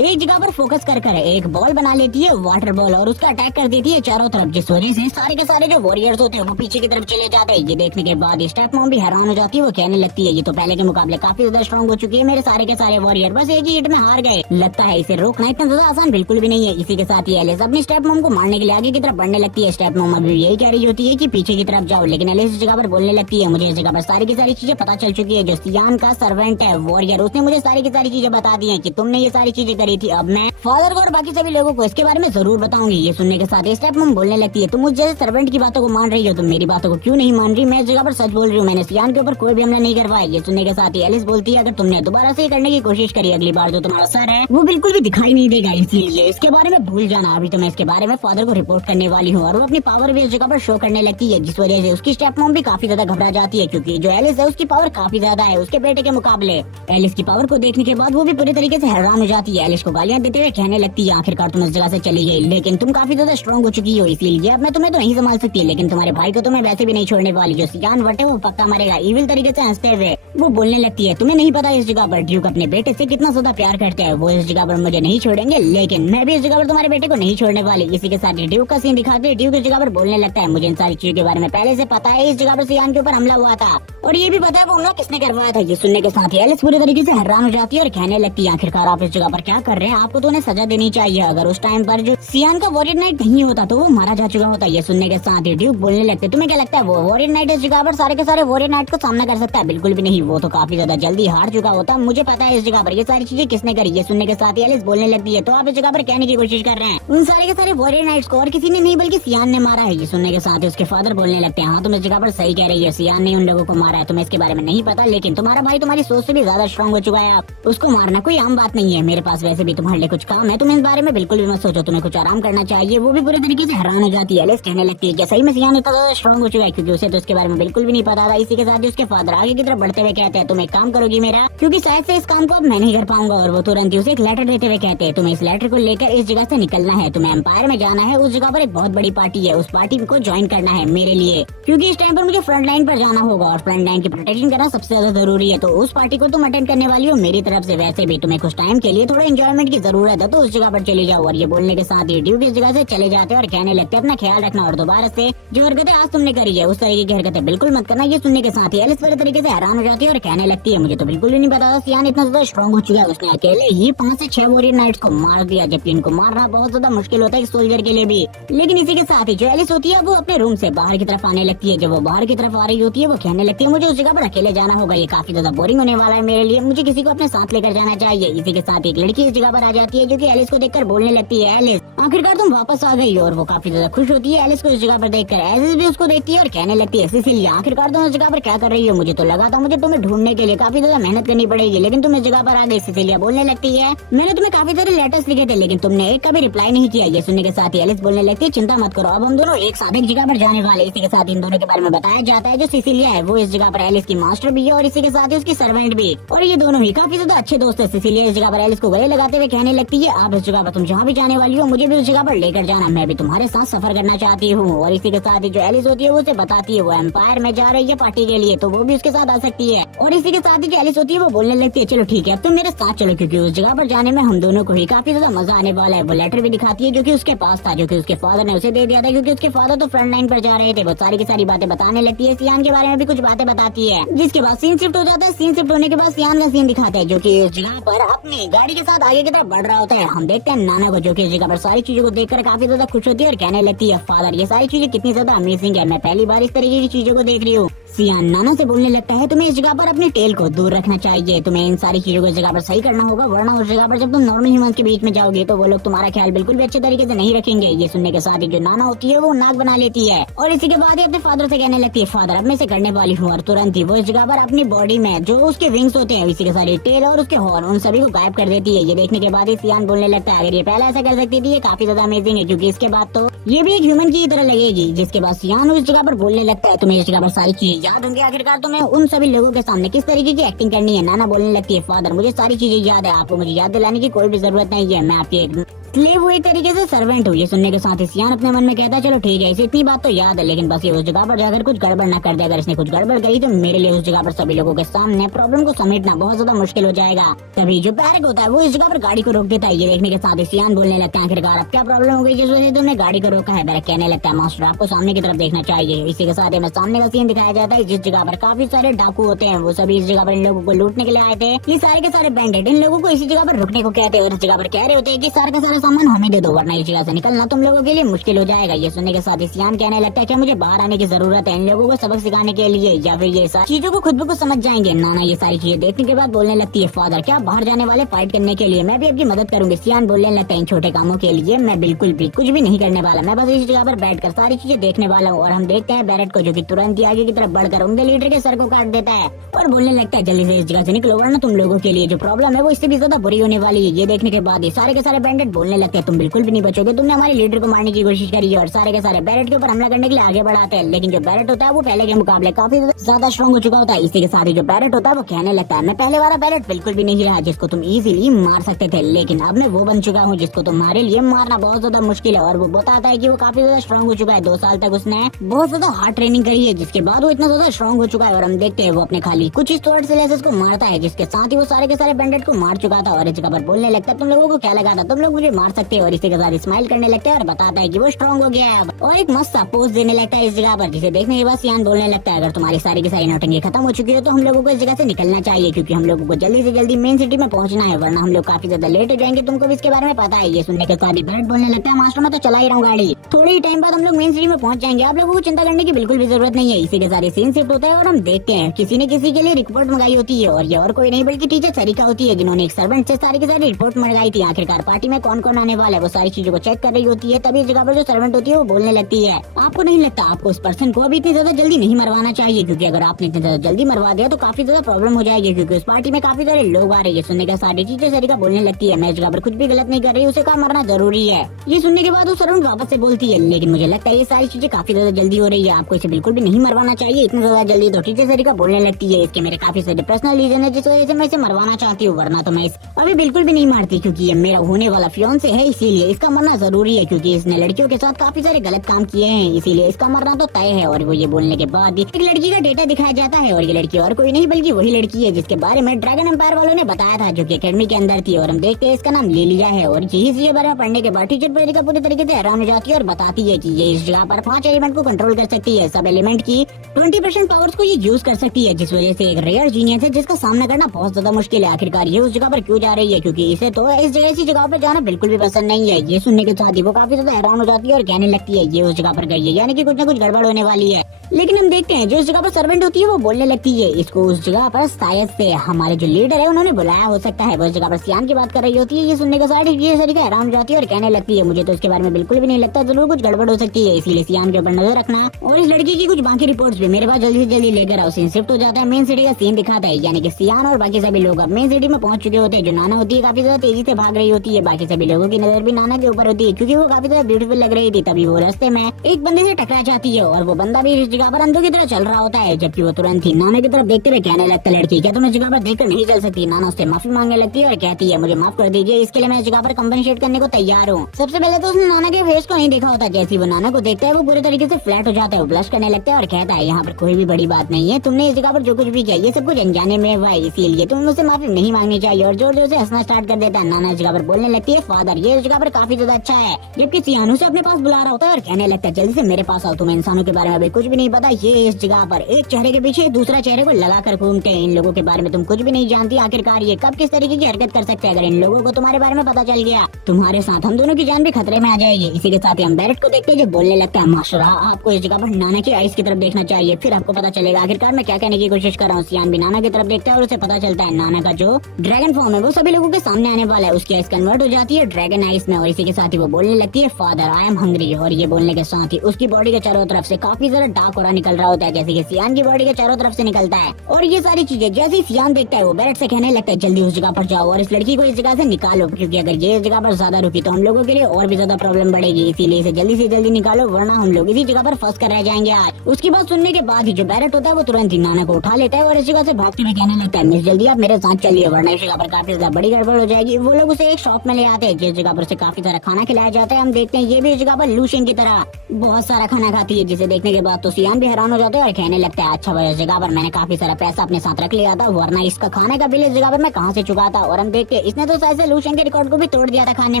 एक जगह पर फोकस कर एक बॉल बना लेती है, वाटर बॉल, और उसका अटैक कर देती है चारों तरफ, जिस वजह से सारे के सारे जो वॉरियर्स होते हैं वो पीछे की तरफ चले जाते हैं। ये देखने के बाद स्टेप मॉम भी हैरान हो जाती है। वो कहने लगती है ये तो पहले के मुकाबले काफी ज्यादा स्ट्रॉन्ग हो चुकी है, मेरे सारे के सारे वॉरियर बस एक ही हिट में हार गए, लगता है इसे रोकना इतना ज्यादा आसान बिल्कुल भी नहीं है। इसी के साथ ही एलिस अपनी स्टेप मॉम को मारने के लिए आगे की तरफ बढ़ने लगती है। स्टेप मॉम अभी यही कह रही होती है कि पीछे की तरफ जाओ, लेकिन एलिस इस जगह पर बोलने लगती है मुझे इस जगह पर सारी की सारी चीजें पता चल चुकी है। जो सियान का सर्वेंट है वॉरियर, उसने मुझे सारी की सारी चीजें बता दी है कि तुमने ये सारी चीजें करी थी। अब मैं फादर को और बाकी सभी लोगों को इसके बारे में जरूर बताऊंगी। ये सुनने के साथ स्टेप मॉम बोलने लगती है तुम मुझ जैसे सर्वेंट की बातों को मान रही हो, तुम मेरी बातों को क्यों नहीं मान रही, मैं इस जगह पर सच बोल रही हूँ, मैंने सियान के ऊपर कोई भी हमला नहीं करवाया। ये सुनने के साथ ही एलिस बोलती है अगर तुमने दोबारा से करने की कोशिश करी अगली बार जो तुम्हारा सर है वो बिल्कुल भी दिखाई नहीं देगा, इसलिए इसके बारे में भूल जाना। अभी तो मैं इसके बारे में फादर को रिपोर्ट करने वाली हूँ। और वो अपनी पावर भी इस जगह पर शो करने लगती है, जिस वजह से उसकी स्टेप मॉम भी काफी ज्यादा घबरा जाती है क्योंकि जो एलिस है उसकी पावर काफी ज्यादा है उसके बेटे के मुकाबले। एलिस की पावर को देखने के बाद वो भी पूरी तरीके से हैरान हो जाती है। एलिस को गालियां देते हुए कहने लगती है आखिरकार तुम इस जगह से चली गई, लेकिन तुम काफी ज्यादा स्ट्रॉन्ग हो चुकी हो, इसलिए अब मैं तुम्हें तो नहीं संभाल सकती, लेकिन तुम्हारे भाई को तो मैं वैसे भी नहीं छोड़ने वाली। जो सियान वट है वो पक्का मरेगा, इविल तरीके से हंसते हुए वो बोलने लगती है तुम्हें नहीं पता इस जगह पर ड्यूक अपने बेटे से कितना ज्यादा प्यार करते हैं, वो इस जगह पर मुझे नहीं छोड़ेंगे, लेकिन मैं भी इस जगह पर तुम्हारे बेटे को नहीं छोड़ने वाली। इसी के साथ ड्यूक का सीन दिखाते हैं, ड्यूक इस जगह पर बोलने लगता है मुझे इन सारी चीजों के बारे में पहले से पता है, इस जगह पर सियान के ऊपर हमला हुआ था और ये भी पता है वो हमला किसने करवाया था। ये सुनने के साथ ही एलिस पूरी तरीके से हैरान हो जाती है और कहने लगती है आखिरकार आप इस जगह पर क्या कर रहे हैं, आपको तो उन्हें सजा देनी चाहिए। अगर उस टाइम पर जो सियान का वॉरियर नाइट नहीं होता तो वो मारा जा चुका होता। ये सुनने के साथ ही ड्यूक बोलने लगते तुम्हें क्या लगता है वो वॉरियर नाइट इस जगह पर सारे के सारे वॉरियर नाइट को सामना कर सकता है? बिल्कुल भी नहीं, वो तो काफी ज्यादा जल्दी हार चुका होता। मुझे पता है इस जगह पर ये सारी चीजें किसने करी। ये सुनने के साथ ही एलिस बोलने लगती है तो आप इस जगह पर कहने की कोशिश कर रहे हैं उन सारे के सारे वॉरियर नाइट्स को और किसी ने नहीं बल्कि सियान ने मारा है। ये सुनने के साथ ही उसके फादर बोलने लगते हैं हाँ तुम इस जगह पर सही कह रही है, सियान ने उन लोगों को मारा है, तुम्हें इसके बारे में नहीं पता, लेकिन तुम्हारा भाई तुम्हारी सोच से भी ज्यादा स्ट्रॉन्ग हो चुका है, आप उसको मारना कोई आम बात नहीं है। मेरे पास वैसे भी तुम्हारे लिए कुछ काम है, तुम इस बारे में बिल्कुल भी मत सोचो, तुम्हें कुछ आराम करना चाहिए। वो भी पूरे तरीके से हैरान हो जाती है। एलिस कहने लगती है सही में सियान इतना ज्यादा स्ट्रॉन्ग हो चुका है, क्योंकि उसे तो इसके बारे में बिल्कुल भी नहीं पता था। इसी के साथ ही उसके फादर आगे की तरफ बढ़ते हुए कहते हैं तुम एक काम करोगी मेरा, क्योंकि शायद से इस काम को अब मैं नहीं कर पाऊंगा। और वो तुरंत ही उसे एक लेटर देते हुए कहते हैं तुम्हें इस लेटर को लेकर इस जगह से निकलना है, तुम्हें एम्पायर में जाना है, उस जगह पर एक बहुत बड़ी पार्टी है, उस पार्टी को ज्वाइन करना है मेरे लिए, क्योंकि इस टाइम पर मुझे फ्रंट लाइन पर जाना होगा और फ्रंट लाइन की प्रोटेक्शन करना सबसे ज्यादा जरूरी है। तो उस पार्टी को तुम अटेंड करने वाली हो मेरी तरफ से, वैसे भी तुम्हें कुछ टाइम के लिए थोड़ा एंजॉयमेंट की जरूरत है तो उस जगह पर चली जाओ। और ये बोलने के साथ ही ड्यूक इस जगह से चले जाते हैं और कहने लगते हैं अपना ख्याल रखना और दोबारा से जो हरकतें आज तुमने करी है उस तरीके की हरकतें बिल्कुल मत करना। ये सुनने के साथ ही एलिस पूरे तरीके से हैरान हो जाती है और कहने लगती है मुझे तो बिल्कुल भी नहीं पता था सियान इतना ज्यादा स्ट्रॉन्ग हो चुका है, उसने अकेले ही 5 से 6 वॉरियर नाइट्स को मार दिया, जबकि इनको मारना बहुत ज्यादा मुश्किल होता है सोल्जर के लिए भी। लेकिन इसी के साथ ही जो एलिस होती है वो अपने रूम से बाहर की तरफ आने लगती है। जब वो बाहर की तरफ आ रही होती है वो कहने लगती है मुझे उस जगह पर अकेले जाना होगा, ये काफी ज्यादा बोरिंग होने वाला है मेरे लिए, मुझे किसी को अपने साथ लेकर जाना चाहिए। इसी के साथ एक लड़की इस जगह पर आ जाती है जो कि एलिस को देखकर बोलने लगती है एलिस आखिरकार तुम वापस आ गई, और वो काफी ज्यादा खुश होती है एलिस को इस जगह पर देखकर। एलिस भी उसको देखती है और कहने लगती है सिसिलिया आखिरकार तुम इस जगह पर क्या कर रही हो, मुझे तो लगा था मुझे तुम्हें ढूंढने के लिए काफी ज्यादा मेहनत करनी पड़ेगी, लेकिन तुम इस जगह पर आ गई। सिसिलिया बोलने लगती है मैंने तुम्हें काफी सारे लेटर्स लिखे थे लेकिन तुमने एक का भी रिप्लाई नहीं किया। ये सुनने के साथ ही एलिस बोलने लगती है चिंता मत करो, अब हम दोनों एक साथ एक जगह पर जाने वाले। इसी के साथ इन दोनों के बारे में बताया जाता है जो सिसिलिया है वो इस जगह पर एलिस की मास्टर भी है और इसी के साथ ही उसकी सर्वेंट भी, और ये दोनों ही काफी ज्यादा अच्छे दोस्त है। सिसिलिया इस जगह पर एलिस को गले लगाते हुए कहने लगती है आप इस जगह पर तुम जहाँ भी जाने वाली हो मुझे भी उस जगह पर लेकर जाना, मैं भी तुम्हारे साथ सफर करना चाहती हूँ। और इसी के साथ ही जो एलिस होती है वो उसे बताती है वो एम्पायर में जा रही है पार्टी के लिए, तो वो भी उसके साथ आ सकती है। और इसी के साथ ही जो एलिस होती है वो बोलने लगती है चलो ठीक है अब तुम मेरे साथ चलो, क्योंकि उस जगह पर जाने में हम दोनों को ही काफी ज्यादा मजा आने वाला है। वो लेटर भी दिखाती है जो कि उसके पास था, जो कि उसके फादर ने उसे दे दिया था, क्योंकि उसके फादर तो फ्रंट लाइन पर जा रहे थे। वो सारी की सारी बातें बताने लगती है, सियान के बारे में भी कुछ बातें बताती है, जिसके बाद सीन शिफ्ट हो जाता है। सीन शिफ्ट होने के बाद सियान का सीन दिखाते हैं जो कि इस जगह पर अपनी गाड़ी के साथ आगे की तरफ बढ़ रहा होता है। हम देखते हैं नाना को जो कि इस जगह पर सारी चीजों को देखकर काफी ज्यादा खुश होती है और कहने लगती है फादर ये सारी चीजें कितनी ज्यादा अमेजिंग है, मैं पहली बार इस तरीके की चीजों को देख रही हूँ। सियान नाना से बोलने लगता है तुम्हें इस जगह पर अपने टेल को दूर रखना चाहिए, तुम्हें इन सारी चीजों को इस जगह पर सही करना होगा, वरना उस जगह पर जब तुम नॉर्मल ह्यूमंस के बीच में जाओगे तो वो लोग तुम्हारा ख्याल बिल्कुल भी अच्छे तरीके से नहीं रखेंगे। ये सुनने के साथ ही जो नाना होती है वो नाक बना लेती है और इसी के बाद ही अपने फादर से कहने लगती है फादर अब मैं इसे करने वाली हूँ, और तुरंत ही वो इस जगह पर अपनी बॉडी में जो उसके विंग्स होते हैं इसी के साथ टेल और उसके हॉर्न उन सभी को गायब कर देती है। ये देखने के बाद ही सियान बोलने लगता है अगर ये पहले ऐसा कर सकती थी ये काफी ज्यादा अमेजिंग है, क्योंकि इसके बाद तो ये भी एक ह्यूमन की तरह लगेगी। जिसके बाद सियान उस जगह पर बोलने लगता है तुम्हें इस जगह पर सारी चीजें याद होंगी, आखिरकार तुम्हें उन सभी लोगों के सामने किस तरीके की एक्टिंग करनी है। नाना बोलने लगती है फादर मुझे सारी चीजें याद है, आपको मुझे याद दिलाने की कोई भी जरूरत नहीं है, मैं आपकी एक स्लेव हुई तरीके से सर्वेंट हुई। ये सुनने के साथ ही सियान अपने मन में कहता है चलो ठीक है इसे इतनी बात तो याद है, लेकिन बस ये उस जगह पर जाकर कुछ गड़बड़ न कर दे, अगर इसने कुछ गड़बड़ करी तो मेरे लिए उस जगह पर सभी लोगों के सामने प्रॉब्लम को समेटना बहुत ज्यादा मुश्किल हो जाएगा। तभी जो बैरक होता है वो इस जगह पर गाड़ी को रोक देता है। ये देखने के साथ ही सियान बोलने लगता है आखिरकार अब क्या प्रॉब्लम हो गई जिस वजह से तुमने गाड़ी को रोका है। बैरक कहने लगता है मास्टर आपको सामने की तरफ देखना चाहिए। इसी के साथ ही सामने का सीन दिखाया जाता है जिस जगह पर काफी सारे डाकू होते हैं, वो सभी इस जगह पर इन लोगों को लूटने के लिए आए थे। ये सारे के सारे बैंडेड इन लोगों को इसी जगह पर रुकने को कहते हैं और इस जगह पर कह रहे होते हैं कि सारे का सारा सामान हमें दे दो वरना इस जगह से निकलना तुम लोगों के लिए मुश्किल हो जाएगा। ये सुनने के साथ ही सियान कहने लगता है कि मुझे बाहर आने की जरूरत है इन लोगों को सबक सिखाने के लिए, या फिर ये सारी चीजों को खुद ब खुद समझ जाएंगे। नाना ये सारी चीजें देखने के बाद बोलने लगती है फादर क्या बाहर जाने वाले फाइट करने के लिए मैं भी आपकी मदद करूंगी। सियान बोलने लगता है इन छोटे कामों के लिए मैं बिल्कुल भी कुछ भी नहीं करने वाला, मैं बस इस जगह पर बैठकर सारी चीजें देखने वाला हूँ। और हम देखते हैं बैरेट को जो कि तुरंत ही आगे की तरफ बढ़कर उनके लीडर के सर को काट देता है और बोलने लगता है जल्दी से इस जगह से निकलो वरना तुम लोगों के लिए जो प्रॉब्लम है वो इससे भी ज्यादा बुरी होने वाली है। ये देखने के बाद ये सारे के सारे बैंडेड बोलने बोलने लगते हैं तुम बिल्कुल भी नहीं बचोगे, तुमने हमारे लीडर को मारने की कोशिश करी है। और सारे के सारे बैरेट के ऊपर हमला करने के लिए आगे बढ़ाते हैं। लेकिन जो बैरेट होता है वो पहले के मुकाबले काफी ज्यादा स्ट्रॉन्ग हो चुका होता है। इसी के साथ ही जो बैरेट होता है वो कहने लगता है मैं पहले वाला बैरेट बिल्कुल भी नहीं रहा जिसको तुम इजीली मार सकते थे, लेकिन अब मैं वो बन चुका हूँ जिसको तुम्हारे लिए मारना बहुत ज्यादा मुश्किल है। और वो बताता है कि वो काफी ज्यादा स्ट्रॉन्ग हो चुका है। 2 साल तक उसने बहुत ज्यादा हार्ड ट्रेनिंग करी है, जिसके बाद वो इतना ज्यादा स्ट्रॉन्ग हो चुका है। और हम देखते हैं वो अपने खाली कुछ ही स्वॉर्ड स्लेसेस को मारता है, जिसके साथ ही वो सारे के सारे बैंडेट को मार चुका था। और इस जगह पर बोलने लगता है तुम लोगों को क्या लगा था, तुम लोग मुझे मार सकते हो। और इसी के साथ स्माइल करने लगता है और बताता है कि वो स्ट्रॉन्ग हो गया है अब। और एक मस्त सा पोज देने लगता है इस जगह पर, जिसे देखने के बाद सियान बोलने लगता है अगर तुम्हारी सारी की सारी नौटंकी खत्म हो चुकी हो तो हम लोगों को इस जगह से निकलना चाहिए, क्योंकि हम लोगों को जल्दी से जल्दी मेन सिटी में पहुंचना है, वरना हम लोग काफी ज्यादा लेट हो जाएंगे। तुमको भी इसके बारे में पता है। ये सुनने के बाद बैरेट बोलने लगता है मास्टर मैं तो चला ही रहा हूँ गाड़ी, थोड़े ही टाइम बाद हम लोग मेन सिटी में पहुंच जाएंगे, आप लोगों को चिंता करने की बिल्कुल भी जरूरत नहीं है। इसी के साथ सीन शिफ्ट होता है और हम देखते हैं किसी ने किसी के लिए रिपोर्ट मंगाई होती है। और ये और कोई नहीं बल्कि टीचर सरिका होती है, जिन्होंने एक सर्वेंट से सारी की सारी रिपोर्ट मंगाई थी। आखिरकार पार्टी में कौन कौन आने वाला है वो सारी चीजों को चेक कर रही होती है। तभी इस जगह पर जो सर्वेंट होती है वो बोलने लगती है आपको नहीं लगता आपको उस पर्सन को अभी इतनी ज्यादा जल्दी नहीं मरवाना चाहिए, क्योंकि अगर आपने इतनी ज्यादा जल्दी मरवा दिया तो काफी ज्यादा प्रॉब्लम हो जाएगी, क्योंकि उस पार्टी में काफी सारे लोग आ रहे हैं। सुनने के साथ टीचर सरिका बोलने लगती है मैं इस जगह पर कुछ भी गलत नहीं कर रही, उसे कहाँ मरना जरूरी है। ये सुनने के बाद वो सर्वेंट वापस से बोलती है लेकिन मुझे लगता है ये सारी चीजें काफी ज्यादा जल्दी हो रही है, आपको इसे बिल्कुल भी नहीं मरवाना चाहिए इतना ज्यादा जल्दी। तो टीचर सरिका बोलने लगती है इसके मेरे काफी सारे पर्सनल रीजन है जिस वजह से मैं इसे मरवाना चाहती हूँ, वरना तो मैं इस अभी बिल्कुल भी नहीं मारती, क्योंकि ये मेरा होने वाला फियांसे है, इसीलिए इसका मरना जरूरी है, क्योंकि इसने लड़कियों के साथ काफी सारे गलत काम किए हैं, इसीलिए इसका मरना तो तय है। और वो ये बोलने के बाद एक लड़की का डेटा दिखाया जाता है, और ये लड़की और कोई नहीं बल्कि वही लड़की है जिसके बारे में ड्रैगन एम्पायर वालों ने बताया था, जो कि एकेडमी के अंदर थी। और हम देखते हैं इसका नाम लिलिया है। और यही चीजें बारे में पढ़ने के बाद टीचर सरिका पूरी तरीके से हैरान हो जाती है और बताती है कि ये इस जगह पर 5 एलिमेंट को कंट्रोल कर सकती है, सब एलिमेंट की 20% पावर्स को ये यूज कर सकती है, जिस वजह से एक रेयर जीनियस है जिसका सामना करना बहुत ज्यादा मुश्किल है। आखिरकार ये उस जगह पर क्यों जा रही है, क्योंकि इसे तो इस जगह ऐसी जगह पर जाना बिल्कुल भी पसंद नहीं है। ये सुनने के साथ ही वो काफी ज्यादा हैरान हो जाती है और कहने लगती है ये उस जगह पर गई है, यानी कि कुछ न कुछ गड़बड़ होने वाली है। लेकिन हम देखते हैं जो इस जगह पर सर्वेंट होती है वो बोलने लगती है इसको उस जगह पर शायद से हमारे जो लीडर है उन्होंने बुलाया हो सकता है। वो इस जगह पर सियान की बात कर रही होती है। ये सुनने के साथ ये सरिका हैरान हो जाती है और कहने लगती है मुझे तो इसके बारे में बिल्कुल भी नहीं लगता, जरूर कुछ गड़बड़ हो सकती है, इसीलिए सियान के ऊपर नजर रखना और इस लड़की की कुछ बाकी रिपोर्ट्स भी मेरे पास जल्दी से जल्दी लेकर आओ। सीन शिफ्ट हो जाता है, मेन सिटी का सीन दिखाता है, यानी कि सियान और बाकी सभी लोग अब मेन सिटी में पहुंच चुके होते हैं। जो नाना होती है काफी ज्यादा तेजी से भाग रही होती है, बाकी सभी लोगों की नजर भी नाना के ऊपर होती है क्योंकि वो काफी ज्यादा ब्यूटीफुल लग रही थी। तभी वो रास्ते में एक बंदे से टकरा जाती है और वो बंदा भी इस जगह पर अंधों की तरह चल रहा होता है, जबकि वो तुरंत ही नाना की तरफ देखते हुए कहने लगता है लड़की क्या तुम इस जगह पर देखकर नहीं चल सकती। नाना उससे माफी मांगने लगती है और कहती है मुझे माफ कर दीजिए, इसके लिए मैं इस जगह पर कंपनसेट करने को तैयार हूँ। सबसे पहले तो उसने नाना के फेस को नहीं देखा होता, जैसे वो नाना को देखता है वो पूरे तरीके से फ्लैट हो जाता है, वो ब्लश करने लगता है और कहता है यहाँ पर कोई भी बड़ी बात नहीं है, तुमने इस जगह पर जो कुछ भी किया ये सब कुछ अनजाने में हुआ है, इसीलिए तुम्हें मुझसे माफी नहीं मांगनी चाहिए। और जोर जोर से हंसना स्टार्ट कर देता है। नाना इस जगह पर बोलने लगती है फादर ये इस जगह पर काफी ज्यादा अच्छा है, जबकि सियानू से अपने पास बुला रहा होता है और कहने लगता है जल्दी से मेरे पास आओ, तुम्हें इंसानों के बारे में अभी कुछ भी नहीं पता, ये इस जगह पर एक चेहरे के पीछे दूसरा चेहरे को लगा कर घूमते हैं, इन लोगों के बारे में तुम कुछ भी नहीं जानती, आखिरकार ये कब किस तरीके की हरकत कर सकते हैं, अगर इन लोगों को तुम्हारे बारे में पता चल गया तुम्हारे साथ हम दोनों की जान भी खतरे में आ जाएगी। इसी के साथ ही हम बैरेट को देखते हैं जो बोलने लगता है मास्टर आपको इस जगह पर नाना की आइस की तरफ देखना चाहिए, फिर आपको पता चलेगा आखिरकार मैं क्या कहने की कोशिश कर रहा हूँ। सियान भी नाना की तरफ देखता है और उसे पता चलता है नाना का जो ड्रैगन फॉर्म है वो सभी लोगों के सामने आने वाला है, उसकी आइस कन्वर्ट हो जाती है ड्रैगन आइस में। और इसी के साथ ही वो बोलने लगती है फादर आई एम हंग्री, और ये बोलने के साथ ही उसकी बॉडी के चारों तरफ से काफी ज्यादा डार्क और निकल रहा होता है, जैसे कि सियान की बॉडी के चारों तरफ से निकलता है। और ये सारी चीजें जैसे ही सियान देखता है वो बैरेट से कहने लगता है जल्दी उस जगह पर जाओ और इस लड़की को इस जगह से निकालो, क्योंकि अगर ये इस जगह पर ज्यादा रुकी तो हम लोगों के लिए और भी ज्यादा प्रॉब्लम बढ़ेगी, इसीलिए इसे जल्दी से जल्दी निकालो वरना हम लोग इसी जगह पर फंस कर रह जाएंगे आज। उसकी बात सुनने के बाद ही जो बैरेट होता है वो तुरंत ही नाना को उठा लेता है और इस जगह से भागते हुए कहने लगता है मिस जल्दी आप मेरे साथ चलिए वरना इस जगह पर काफी ज्यादा बड़ी गड़बड़ हो जाएगी। वो लोग उसे एक शॉप में ले आते हैं जिस जगह पर उसे काफी सारा खाना खिलाया जाता है। हम देखते हैं ये भी इस जगह पर लूशियन की तरह बहुत सारा खाना खाती है, जिसे देखने के बाद तो सियान भी हैरान हो जाता है और कहने लगता है अच्छा भाई इस जगह पर मैंने काफी सारा पैसा अपने साथ रख लिया था वरना इसका खाने का बिल इस जगह पर मैं कहाँ से चुकाता। और हम देखते हैं इसने तो शायद से लूशियन के रिकॉर्ड को भी तोड़ दिया था खाने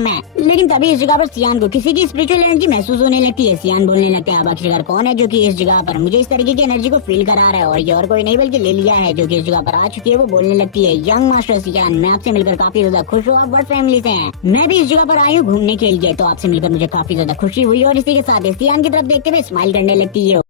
में, लेकिन तभी इस जगह पर सियान को किसी की स्पिरिचुअल एनर्जी महसूस होने लगती है। सियान बोलने लगता है अब आखिरकार कौन है जो कि इस जगह पर मुझे इस तरीके की एनर्जी को फील करा रहा है, और ये और कोई नहीं बल्कि लिलिया है जो कि इस जगह पर आ चुकी है। वो बोलने लगती है यंग मास्टर सियान मैं आपसे मिलकर काफी ज्यादा खुश हूँ, आप वर्ड फैमिली से हैं, मैं भी इस जगह पर आई हूँ घूमने के लिए, तो आपसे मिलकर मुझे काफी ज्यादा खुशी हुई। और इसी के साथ सियान की तरफ देखते हुए स्माइल करने लगती है